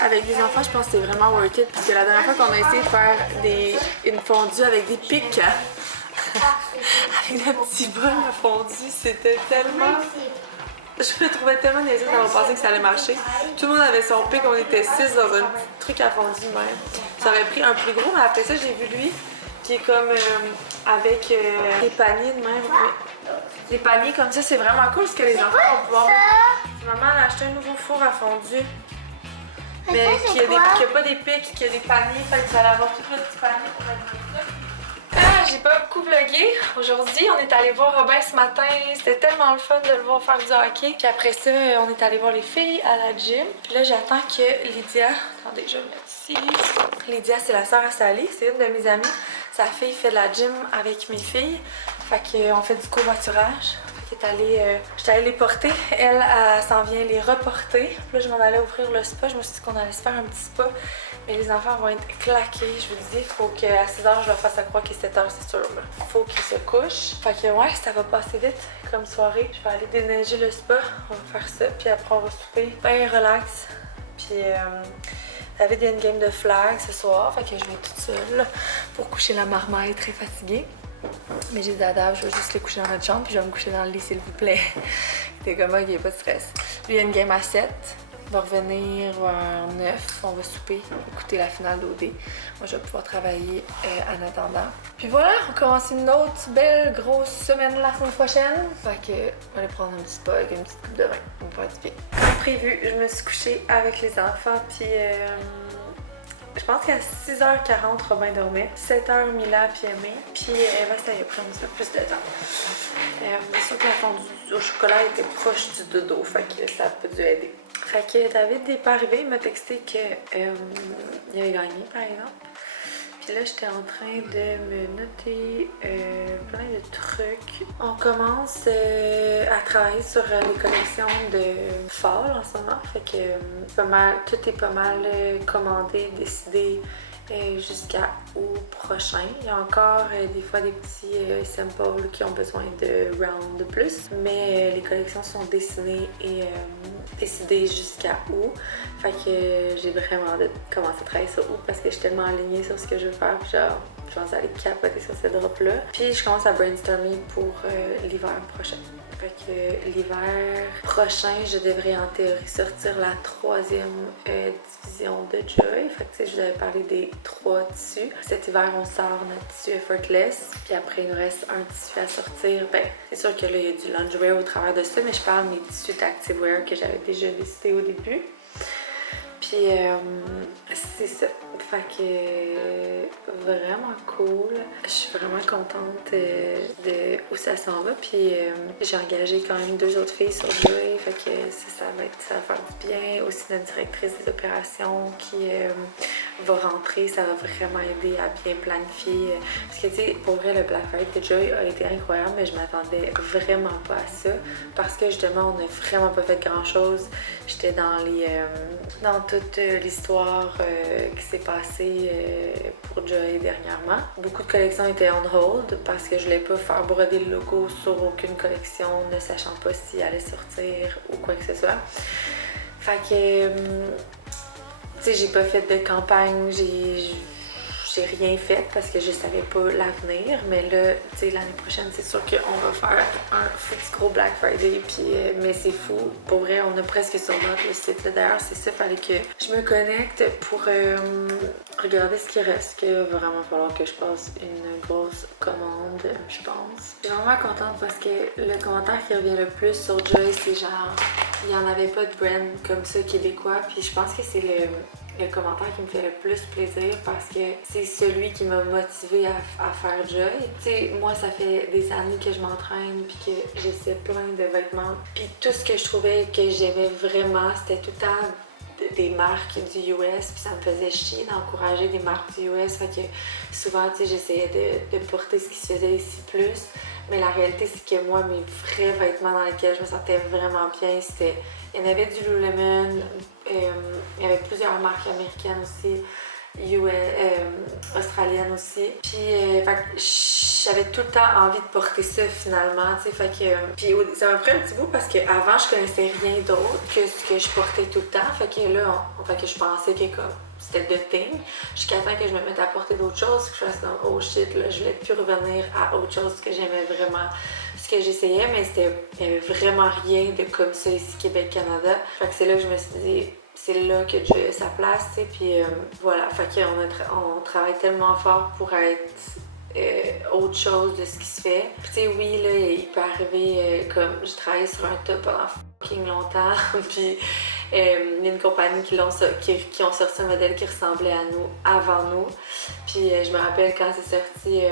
avec des enfants, je pense que c'est vraiment worth it. Parce que la dernière fois qu'on a essayé de faire une fondue avec des pics, avec le petit bol de fondue, c'était tellement... Je me trouvais tellement niaiseuse d'avoir pensé que ça allait marcher. Tout le monde avait son pic, on était 6 dans un petit truc à fondue même. J'aurais pris un plus gros, mais après ça, j'ai vu lui qui est comme avec des paniers de même. Des paniers comme ça, c'est vraiment cool parce que les enfants vont pouvoir... Maman a acheté un nouveau four à fondue. Mais qui a pas des pics, qui a des paniers, fait que vous allez avoir tout le petit panier pour mettre le truc. J'ai pas beaucoup vlogué. Aujourd'hui, on est allé voir Robin ce matin. C'était tellement le fun de le voir faire du hockey. Puis après ça, on est allé voir les filles à la gym. Puis là, j'attends que Lydia... Attendez, je vais me mettre ici. Lydia, c'est la sœur à Sally. C'est une de mes amies. Sa fille fait de la gym avec mes filles. Fait qu'on fait du covoiturage. J'étais allée les porter. Elle s'en vient les reporter. Puis là, je m'en allais ouvrir le spa. Je me suis dit qu'on allait se faire un petit spa. Mais les enfants vont être claqués. Je vous dis, il faut qu'à 6h, je leur fasse à croire qu'il est 7h, c'est sûr. Il faut qu'ils se couchent. Fait que ouais, ça va passer vite comme soirée. Je vais aller déneiger le spa. On va faire ça. Puis après, on va souper. Ben relax. Puis David, il y a une game de flag ce soir. Fait que je vais toute seule pour coucher la marmaille très fatiguée. Mais j'ai dit à Dave, je vais juste les coucher dans notre chambre, puis je vais me coucher dans le lit, s'il vous plaît. T'es comme, ok, pas de stress. Lui, il y a une game à 7. On va revenir vers 9. On va souper, écouter la finale d'OD. Moi, je vais pouvoir travailler en attendant. Puis voilà, on commence une autre belle grosse semaine la semaine prochaine. Fait que, on va aller prendre un petit spa avec une petite coupe de vin. On va faire du bien. Comme prévu, je me suis couchée avec les enfants, puis... je pense qu'à 6h40, Robin dormait. 7h, Mila puis Aimée. Puis Eva, ça y a pris un petit peu plus de temps. C'est sûr que la fondue au chocolat était proche du dodo, fait que ça a pas dû aider. Fait que David n'est pas arrivé, il m'a texté qu'il avait gagné, par exemple. Puis là, j'étais en train de me noter plein de trucs. On commence à travailler sur les collections de fall en ce moment. Fait que tout est pas mal commandé, décidé jusqu'à août prochain. Il y a encore des fois des petits samples qui ont besoin de round de plus. Mais les collections sont dessinées et décidées jusqu'à août. Fait que j'ai vraiment hâte de commencer à travailler sur août parce que je suis tellement alignée sur ce que je veux faire. Genre, je pense aller capoter sur cette drop-là. Puis je commence à brainstormer pour l'hiver prochain. Fait que l'hiver prochain, je devrais en théorie sortir la 3e division de Joy. Fait que tu sais, je vous avais parlé des 3 tissus. Cet hiver, on sort notre tissu Effortless. Puis après, il nous reste un tissu à sortir. Ben, c'est sûr que là, il y a du loungewear au travers de ça, mais je parle de mes tissus d'activewear que j'avais déjà décidé au début. Puis c'est ça. Fait que vraiment cool. Je suis vraiment contente de où ça s'en va. Puis j'ai engagé quand même 2 autres filles sur Joy. Fait que ça va faire du bien. Aussi notre directrice des opérations qui va rentrer. Ça va vraiment aider à bien planifier. Parce que tu sais, pour vrai, le Black Friday de Joy a été incroyable, mais je m'attendais vraiment pas à ça. Parce que justement, on n'a vraiment pas fait grand chose. J'étais dans tout toute l'histoire qui s'est passée pour Joy dernièrement. Beaucoup de collections étaient on hold parce que je voulais pas faire broder le logo sur aucune collection, ne sachant pas si elle allait sortir ou quoi que ce soit. Fait que, tu sais, j'ai pas fait de campagne, j'ai rien fait parce que je savais pas l'avenir, mais là, tu sais, l'année prochaine, c'est sûr qu'on va faire un petit gros Black Friday, puis mais c'est fou. Pour vrai, on a presque sur le site, là. D'ailleurs, c'est ça, fallait que je me connecte pour regarder ce qui reste, qu'il va vraiment falloir que je passe une grosse commande, je pense. Je suis vraiment contente parce que le commentaire qui revient le plus sur Joy, c'est genre, il n'y en avait pas de brand comme ça québécois, puis je pense que c'est le commentaire qui me fait le plus plaisir parce que c'est celui qui m'a motivée à faire Joy. Tu sais, moi, ça fait des années que je m'entraîne puis que j'essaie plein de vêtements. Puis tout ce que je trouvais que j'aimais vraiment, c'était tout le temps des marques du US, puis ça me faisait chier d'encourager des marques du US. Fait que souvent, tu sais, j'essayais de porter ce qui se faisait ici plus. Mais la réalité, c'est que moi, mes vrais vêtements dans lesquels je me sentais vraiment bien, c'était... Il y en avait du Lululemon, il y avait plusieurs marques américaines aussi, australiennes aussi. Puis j'avais tout le temps envie de porter ça finalement, tu sais, fait que... Puis ça m'a pris un petit bout parce qu'avant, je connaissais rien d'autre que ce que je portais tout le temps. Fait que là, fait que je pensais que comme... C'était the thing. Jusqu'à temps que je me mette à porter d'autres choses, que je fasse comme oh shit, là, je voulais plus revenir à autre chose que j'aimais vraiment, ce que j'essayais, mais il n'y avait vraiment rien de comme ça ici, Québec-Canada. Fait que c'est là que je me suis dit, c'est là que Joy a sa place, tu sais, puis voilà. Fait qu'on travaille tellement fort pour être autre chose de ce qui se fait. Puis tu sais, oui, là, il peut arriver, comme j'ai travaillé sur un top pendant fucking longtemps, puis il y a une compagnie qui ont sorti un modèle qui ressemblait à nous, avant nous. Puis je me rappelle quand c'est sorti,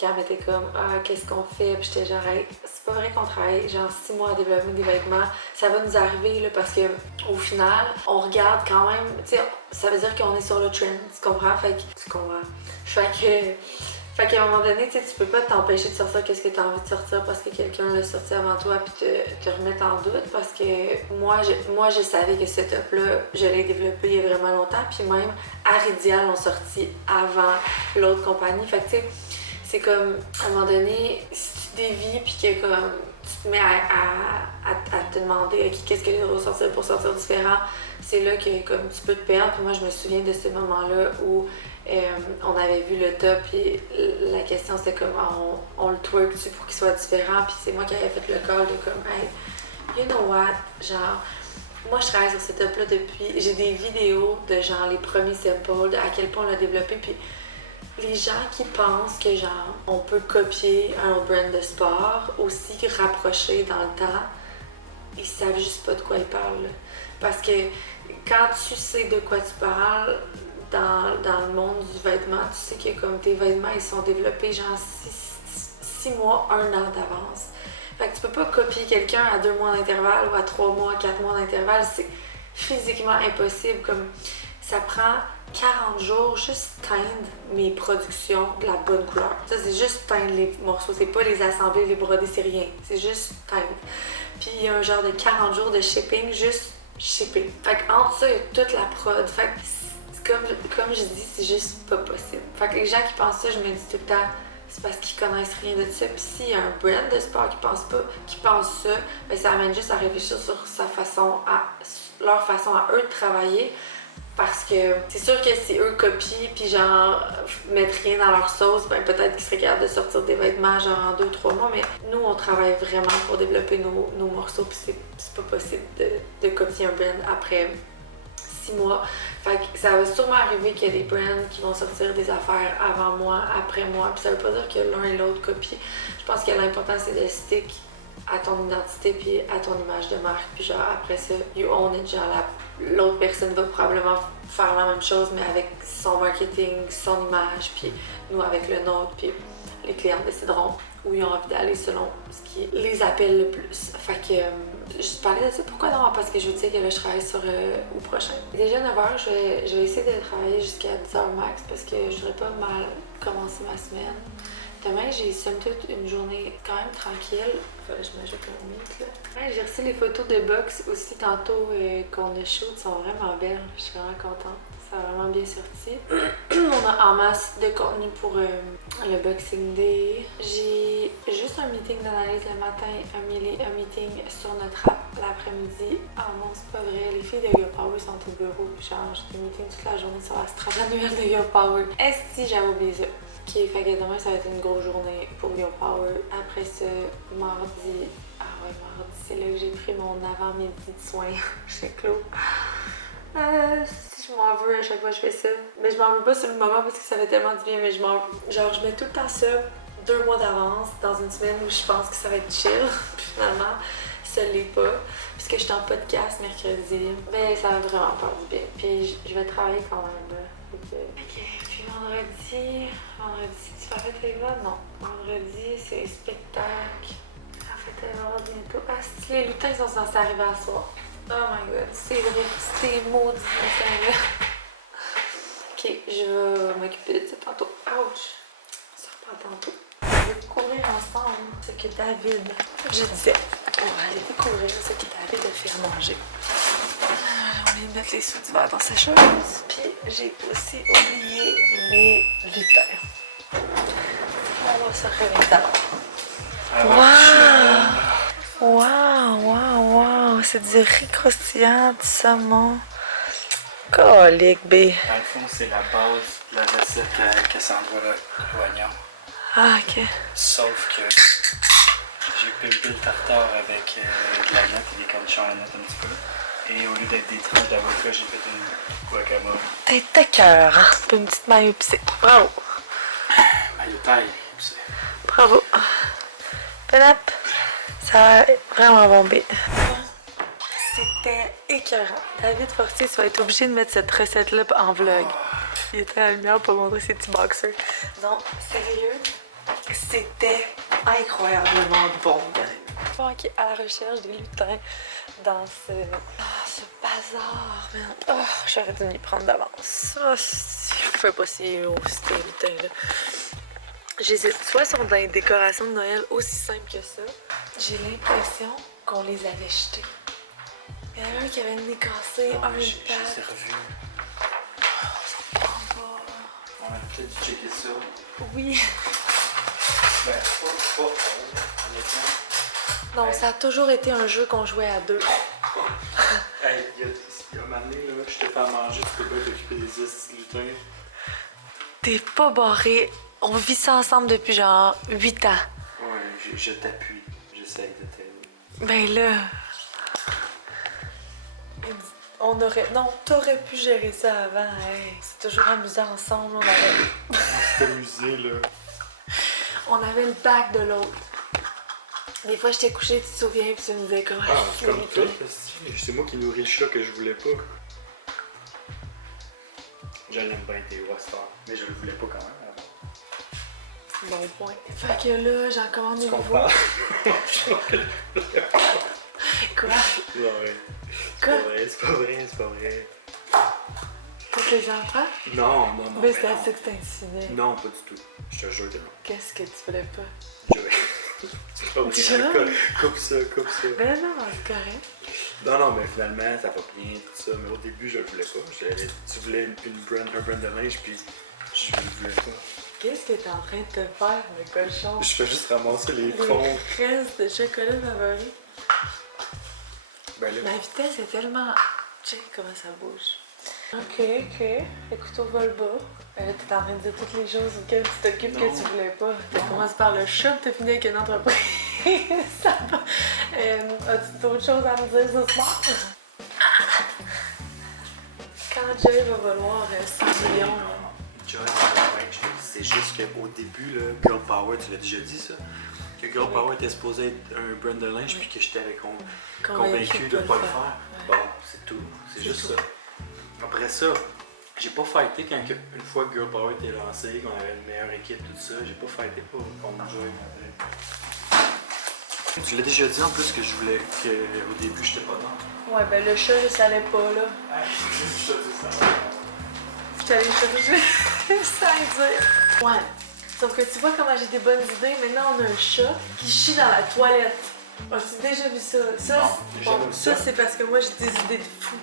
quand elle était comme « Ah, qu'est-ce qu'on fait? » Puis j'étais genre hey, « C'est pas vrai qu'on travaille genre 6 mois à développer des vêtements. Ça va nous arriver là, parce que au final, on regarde quand même, tu sais, ça veut dire qu'on est sur le trend, tu comprends? Fait qu'à un moment donné, tu peux pas t'empêcher de sortir qu'est-ce que tu as envie de sortir parce que quelqu'un l'a sorti avant toi puis te remettre en doute parce que moi, je savais que ce top-là, je l'ai développé il y a vraiment longtemps puis même Aridia l'ont sorti avant l'autre compagnie. Fait que tu sais, c'est comme, à un moment donné, si tu dévies puis que comme tu te mets à te demander okay, qu'est-ce que je dois sortir pour sortir différent, c'est là que comme tu peux te perdre. Puis moi, je me souviens de ce moment-là où on avait vu le top et la question c'était comme on le twerk-tu pour qu'il soit différent, puis c'est moi qui avais fait le call de comme hey, you know what, genre moi je travaille sur ce top là depuis, j'ai des vidéos de genre les premiers samples, de à quel point on l'a développé, puis les gens qui pensent que genre on peut copier un autre brand de sport aussi rapproché dans le temps, ils savent juste pas de quoi ils parlent là. Parce que quand tu sais de quoi tu parles dans le monde du vêtement, tu sais que comme tes vêtements ils sont développés genre 6 mois, 1 an d'avance. Fait que tu peux pas copier quelqu'un à 2 mois d'intervalle ou à 3 mois, 4 mois d'intervalle, c'est physiquement impossible. Comme ça prend 40 jours juste teindre mes productions de la bonne couleur. Ça c'est juste teindre les morceaux, c'est pas les assembler, les broder, c'est rien. C'est juste teindre. Puis il y a un genre de 40 jours de shipping, juste shipping. Fait qu'entre ça, il y a toute la prod. Fait que comme je dis, c'est juste pas possible. Fait que les gens qui pensent ça, je me dis tout le temps, c'est parce qu'ils connaissent rien de ça. Puis s'il y a un brand de sport qui pense ça, ben ça amène juste à réfléchir sur leur façon à eux de travailler. Parce que c'est sûr que si eux copient puis genre mettent rien dans leur sauce, ben peut-être qu'ils seraient capables de sortir des vêtements genre en 2-3 mois, mais nous on travaille vraiment pour développer nos morceaux puis c'est pas possible de copier un brand après 6 mois. Fait que ça va sûrement arriver qu'il y a des brands qui vont sortir des affaires avant moi, après moi, puis ça veut pas dire que l'un et l'autre copient. Je pense que l'important c'est de stick à ton identité puis à ton image de marque, puis genre après ça, you own it, genre l'autre personne va probablement faire la même chose mais avec son marketing, son image, puis nous avec le nôtre, puis les clients décideront où ils ont envie d'aller selon ce qui les appelle le plus. Fait que je parlais de ça, pourquoi non? Parce que je vous dis que là je travaille sur au prochain. Déjà 9h, je vais essayer de travailler jusqu'à 10h max parce que je voudrais pas mal commencer ma semaine. Demain, j'ai somme toute une journée quand même tranquille. Enfin, je m'ajoute un mythe, là. Ouais, j'ai reçu les photos de box aussi tantôt qu'on a shoot. Elles sont vraiment belles. Je suis vraiment contente. Ça a vraiment bien sorti. On a en masse de contenu pour le Boxing Day. J'ai juste un meeting d'analyse le matin, un meeting sur notre app l'après-midi. Ah non, c'est pas vrai. Les filles de Girl Power sont au bureau. Genre, j'ai des meetings toute la journée sur la strat annuelle de Girl Power. Est-ce que j'avais oublié ça? Ok, fait que demain, ça va être une grosse journée pour Girl Power. Après ça, mardi... Ah ouais, mardi, c'est là que j'ai pris mon avant-midi de soins chez Claude. Si je m'en veux à chaque fois que je fais ça. Mais je m'en veux pas sur le moment parce que ça fait tellement du bien, mais je m'en veux. Genre, je mets tout le temps ça 2 mois d'avance dans une semaine où je pense que ça va être chill. Puis finalement, ça l'est pas. Puisque je suis en podcast mercredi. Mais ça va vraiment faire du bien. Puis je vais travailler quand même. Là. Ok, puis vendredi, tu vas fêter les votes? Non. Vendredi, c'est spectacle. Ça fête les votes bientôt. Ah, si les lutins sont censés arriver à soir. Oh my god, c'est vrai, c'était maudit lutins là. Ok, je vais m'occuper de ça tantôt. Ouch! On se reparle tantôt. On va découvrir ensemble ce que David, je disais, on va aller découvrir ce que David a fait à manger. On va mettre les sous d'hiver dans sa chose. Puis j'ai aussi oublié les lutins. On va se réveiller d'abord. Wow! C'est du riz croustillant, du saumon. Colique, B. Dans le fond, c'est la base de la recette Cassandra l'oignon. Ah, ok. Sauf que j'ai pimpé le tartare avec de la note et des cornichons à la note un petit peu. Et au lieu d'être des tranches d'avocat, j'ai fait une guacamole. T'es cœur, hein? Puis une petite maille épicée. Bravo. Maille taille épicée. Bravo. Penap. Ça a vraiment bombé. C'était écœurant. David Fortier, tu vas être obligé de mettre cette recette-là en vlog. Il était à la lumière pour montrer ses petits boxers. Non, sérieux, c'était incroyablement bon. Ok, à la recherche des lutins dans ce bazar. Oh, j'aurais dû m'y prendre d'avance. Oh, je fais pas si haut, ces lutins-là. J'hésite soit sur des décorations de Noël aussi simples que ça. J'ai l'impression qu'on les avait jetés. Il y en avait un qui avait une nez cassé, un Je les ai patte. revus. On s'en prend pas. On a peut-être dû checker ça. Oui. Ben, pas honnêtement. Non, ça a toujours été un jeu qu'on jouait à 2. Hey, il y a un moment donné, là, je t'ai fait à manger, tu peux pas t'occuper des petits lutins. T'es pas barré. On vit ça ensemble depuis genre 8 ans. Ouais, je t'appuie. J'essaye de t'aider. Ben là... On aurait... Non, t'aurais pu gérer ça avant. Hey, c'est toujours amusant ensemble. On s'est amusé, là. On avait le bac de l'autre. Des fois, je t'ai couché, tu te souviens, puis tu me disais comme... Ah, c'est comme toi, c'est moi qui nourris le chat que je voulais pas. Je l'aime bien tes Western, mais je le voulais pas quand même avant. Bon point. Fait que là, j'en commande des nouveaux. Comprends? Quoi? Non, ouais. Quoi? C'est pas vrai. Pour les enfants? Non. Mais c'était ça que t'as insinué. Non, pas du tout. Je te jure que non. Qu'est-ce que tu voulais pas? C'est pas vrai. Déjà? Coupe ça. Ben non, c'est correct. Non, mais finalement, ça va bien, tout ça. Mais au début, je le voulais pas. Tu voulais un brand de linge, puis je le voulais pas. Qu'est-ce que t'es en train de te faire, le cochon? Je fais juste ramasser les Les troncs. restes de chocolat favori. Ben là, La vitesse est tellement... Check comment ça bouge. Ok. Écoute, au vol bas. T'es en train de dire toutes les choses auxquelles tu t'occupes que tu voulais pas. T'as commencé par le chat, t'as fini avec une entreprise. As-tu d'autres choses à me dire ce soir? Quand Joy va valoir 100 millions... Joy, ouais, je te dis, c'est juste qu'au début, là, Girl Power, tu l'as déjà dit ça, que Girl Power était supposé être un brand de linge, puis que j'étais convaincu de ne pas le faire. Bon, c'est tout. C'est juste ça. Après ça, j'ai pas fighté quand une fois que Girl Power était lancé, qu'on avait une meilleure équipe, tout ça. J'ai pas fighté pour contre Joy. Tu l'as déjà dit en plus que je voulais qu'au début j'étais pas dans. Ouais, ben le chat, je savais pas, là. Je te dis ça. Je suis allée chercher sans dire. Ouais. Sauf que tu vois comment j'ai des bonnes idées. Maintenant, on a un chat qui chie dans la toilette. As-tu déjà vu ça? Ça, c'est parce que moi, j'ai des idées de fou.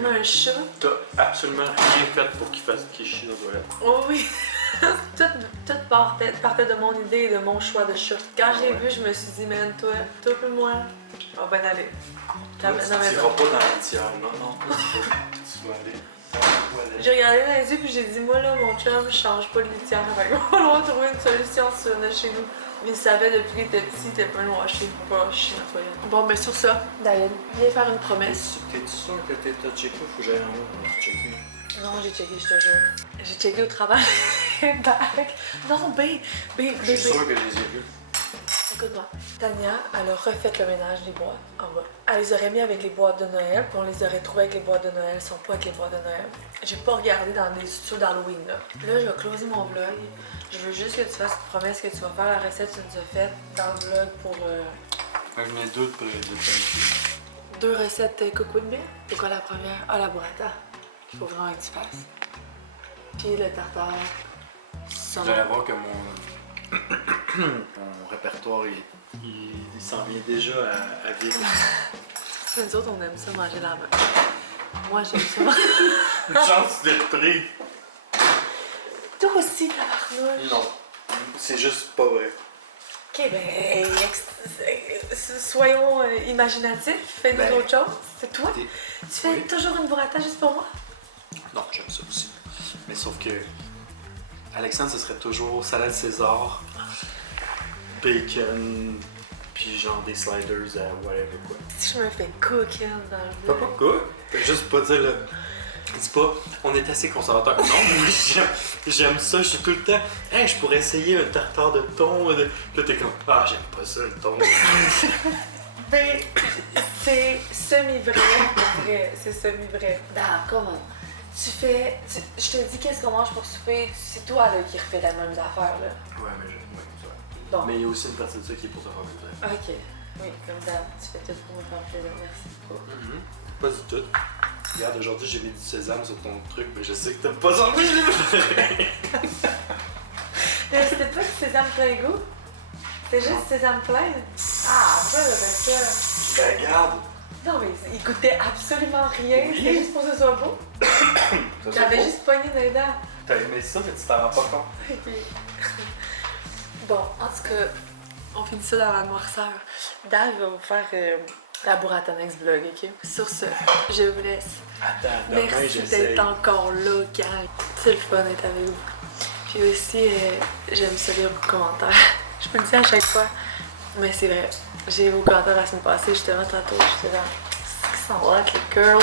On a un chat. T'as absolument rien fait pour qu'il chie dans la toilette. Oh oui! tout partait de mon idée et de mon choix de chat. Quand je l'ai vu, je me suis dit, man, toi et moi, on va bien aller. Tu n'iras pas dans la litière. Non, tu vas aller. J'ai regardé dans les yeux puis j'ai dit, moi là, mon chum, je change pas de litière. On va trouver une solution si on a chez nous. Il savait depuis qu'il était petit, t'es pas loin chez nous, pas chier dans la toilette. Bon, ben sur ça, David, viens faire une promesse. T'es-tu sûr que t'as checké ou faut que j'aille en haut pour checker? Non, j'ai checké, je te jure. J'ai checké au travail. Back. Non, Je suis sûr que je les ai vus. Écoute-moi, Tania, elle a refait le ménage des boîtes en bas. Elle les aurait mis avec les boîtes de Noël, puis on les aurait trouvées avec les boîtes de Noël. Elles sont pas avec les boîtes de Noël. J'ai pas regardé dans des studios d'Halloween, là. Là, je vais closer mon vlog. Je veux juste que tu fasses une promesse que tu vas faire la recette que tu nous as faite dans le vlog pour... Je venais d'autres pour les planifier. 2 recettes coco de bière. C'est quoi la première? Ah, la burrata. Il faut vraiment que tu fasses. Puis le tartare. Vous allez voir que mon répertoire, il s'en vient déjà à vide. Nous autres, on aime ça manger la main. Moi, j'aime ça manger. Une chance d'être pris. Toi aussi, tabarnouche. Non, c'est juste pas vrai. Ok, ben, soyons imaginatifs, fais-nous autre chose. C'est toi? Tu fais toujours une burrata juste pour moi? Non, j'aime ça aussi. Mais sauf que Alexandre, ce serait toujours salade César, bacon, puis genre des sliders à whatever quoi. Si je me fais cooking dans le T'as pas quoi? T'as juste pas dire le... Dis pas, on est assez conservateur. Non, moi j'aime ça, je suis tout le temps. Hey, je pourrais essayer un tartare de thon. Là, t'es comme, ah, j'aime pas ça le thon. Ben, c'est semi-vrai, pour vrai. C'est semi-vrai. D'accord. Je te dis qu'est-ce qu'on mange pour souper, c'est toi là qui refais la même affaire là. Ouais, mais j'aime ça. Bon. Mais il y a aussi une partie de ça qui est pour te faire plaisir. Ok. Oui, comme d'hab, tu fais tout pour me faire plaisir, merci beaucoup. Pas du tout. Regarde, aujourd'hui j'ai mis du sésame sur ton truc, mais je sais que t'aimes pas ça. Mais c'était pas du sésame plein goût? C'était juste sésame plein? Ah, ça, c'est ça. Regarde. Non, mais il goûtait absolument rien, c'était juste pour que ce soit beau. J'avais juste pogné dans les dents. T'as aimé ça, mais tu t'en rends pas compte. Ok. Bon, en tout cas, on finit ça dans la noirceur. Dave va vous faire la burrata next vlog, ok? Sur ce, je vous laisse. Attends, demain Merci j'essaye. d'être encore là, gang. C'est le fun d'être avec vous. Puis aussi, j'aime ça lire vos commentaires. Je vous le dis à chaque fois, mais c'est vrai. J'ai vos commentaires la semaine passée, justement, tantôt. J'étais là. C'est qu'ils sont là, les girls.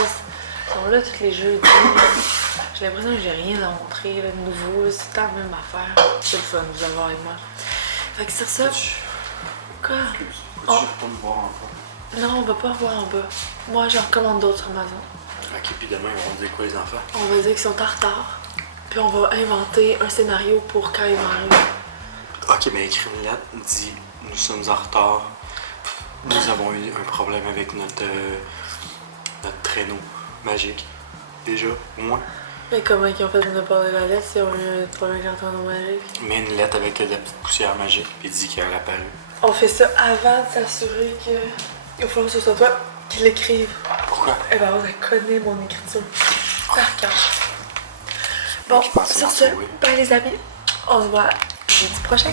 Ils sont là tous les jeudis. J'ai l'impression que j'ai rien à montrer là, de nouveau. C'est tout le temps la même affaire. C'est le fun de vous avoir avec moi. Fait que sur ça. Quoi? Faut-tu retourner voir encore? Non, on va pas revoir en bas. Moi, j'en recommande d'autres sur Amazon. Ok, puis demain, ils vont dire quoi les enfants? On va dire qu'ils sont en retard. Puis on va inventer un scénario pour quand ils vont arriver. Ok, mais écris une lettre, dis nous sommes en retard. Nous avons eu un problème avec notre traîneau magique. Déjà, au moins. Mais comment ils ont fait de ne pas de la lettre si on a eu un problème avec l'entendement magique? Mets une lettre avec de la petite poussière magique, puis dis qu'elle a apparu. On fait ça avant de s'assurer que... Il va falloir que ce soit toi qui l'écrive. Pourquoi? Eh ben, on connaît mon écriture. Par cœur. Bon, Qui pense sur m'en ce, trouver. bye les amis. On se voit jeudi prochain.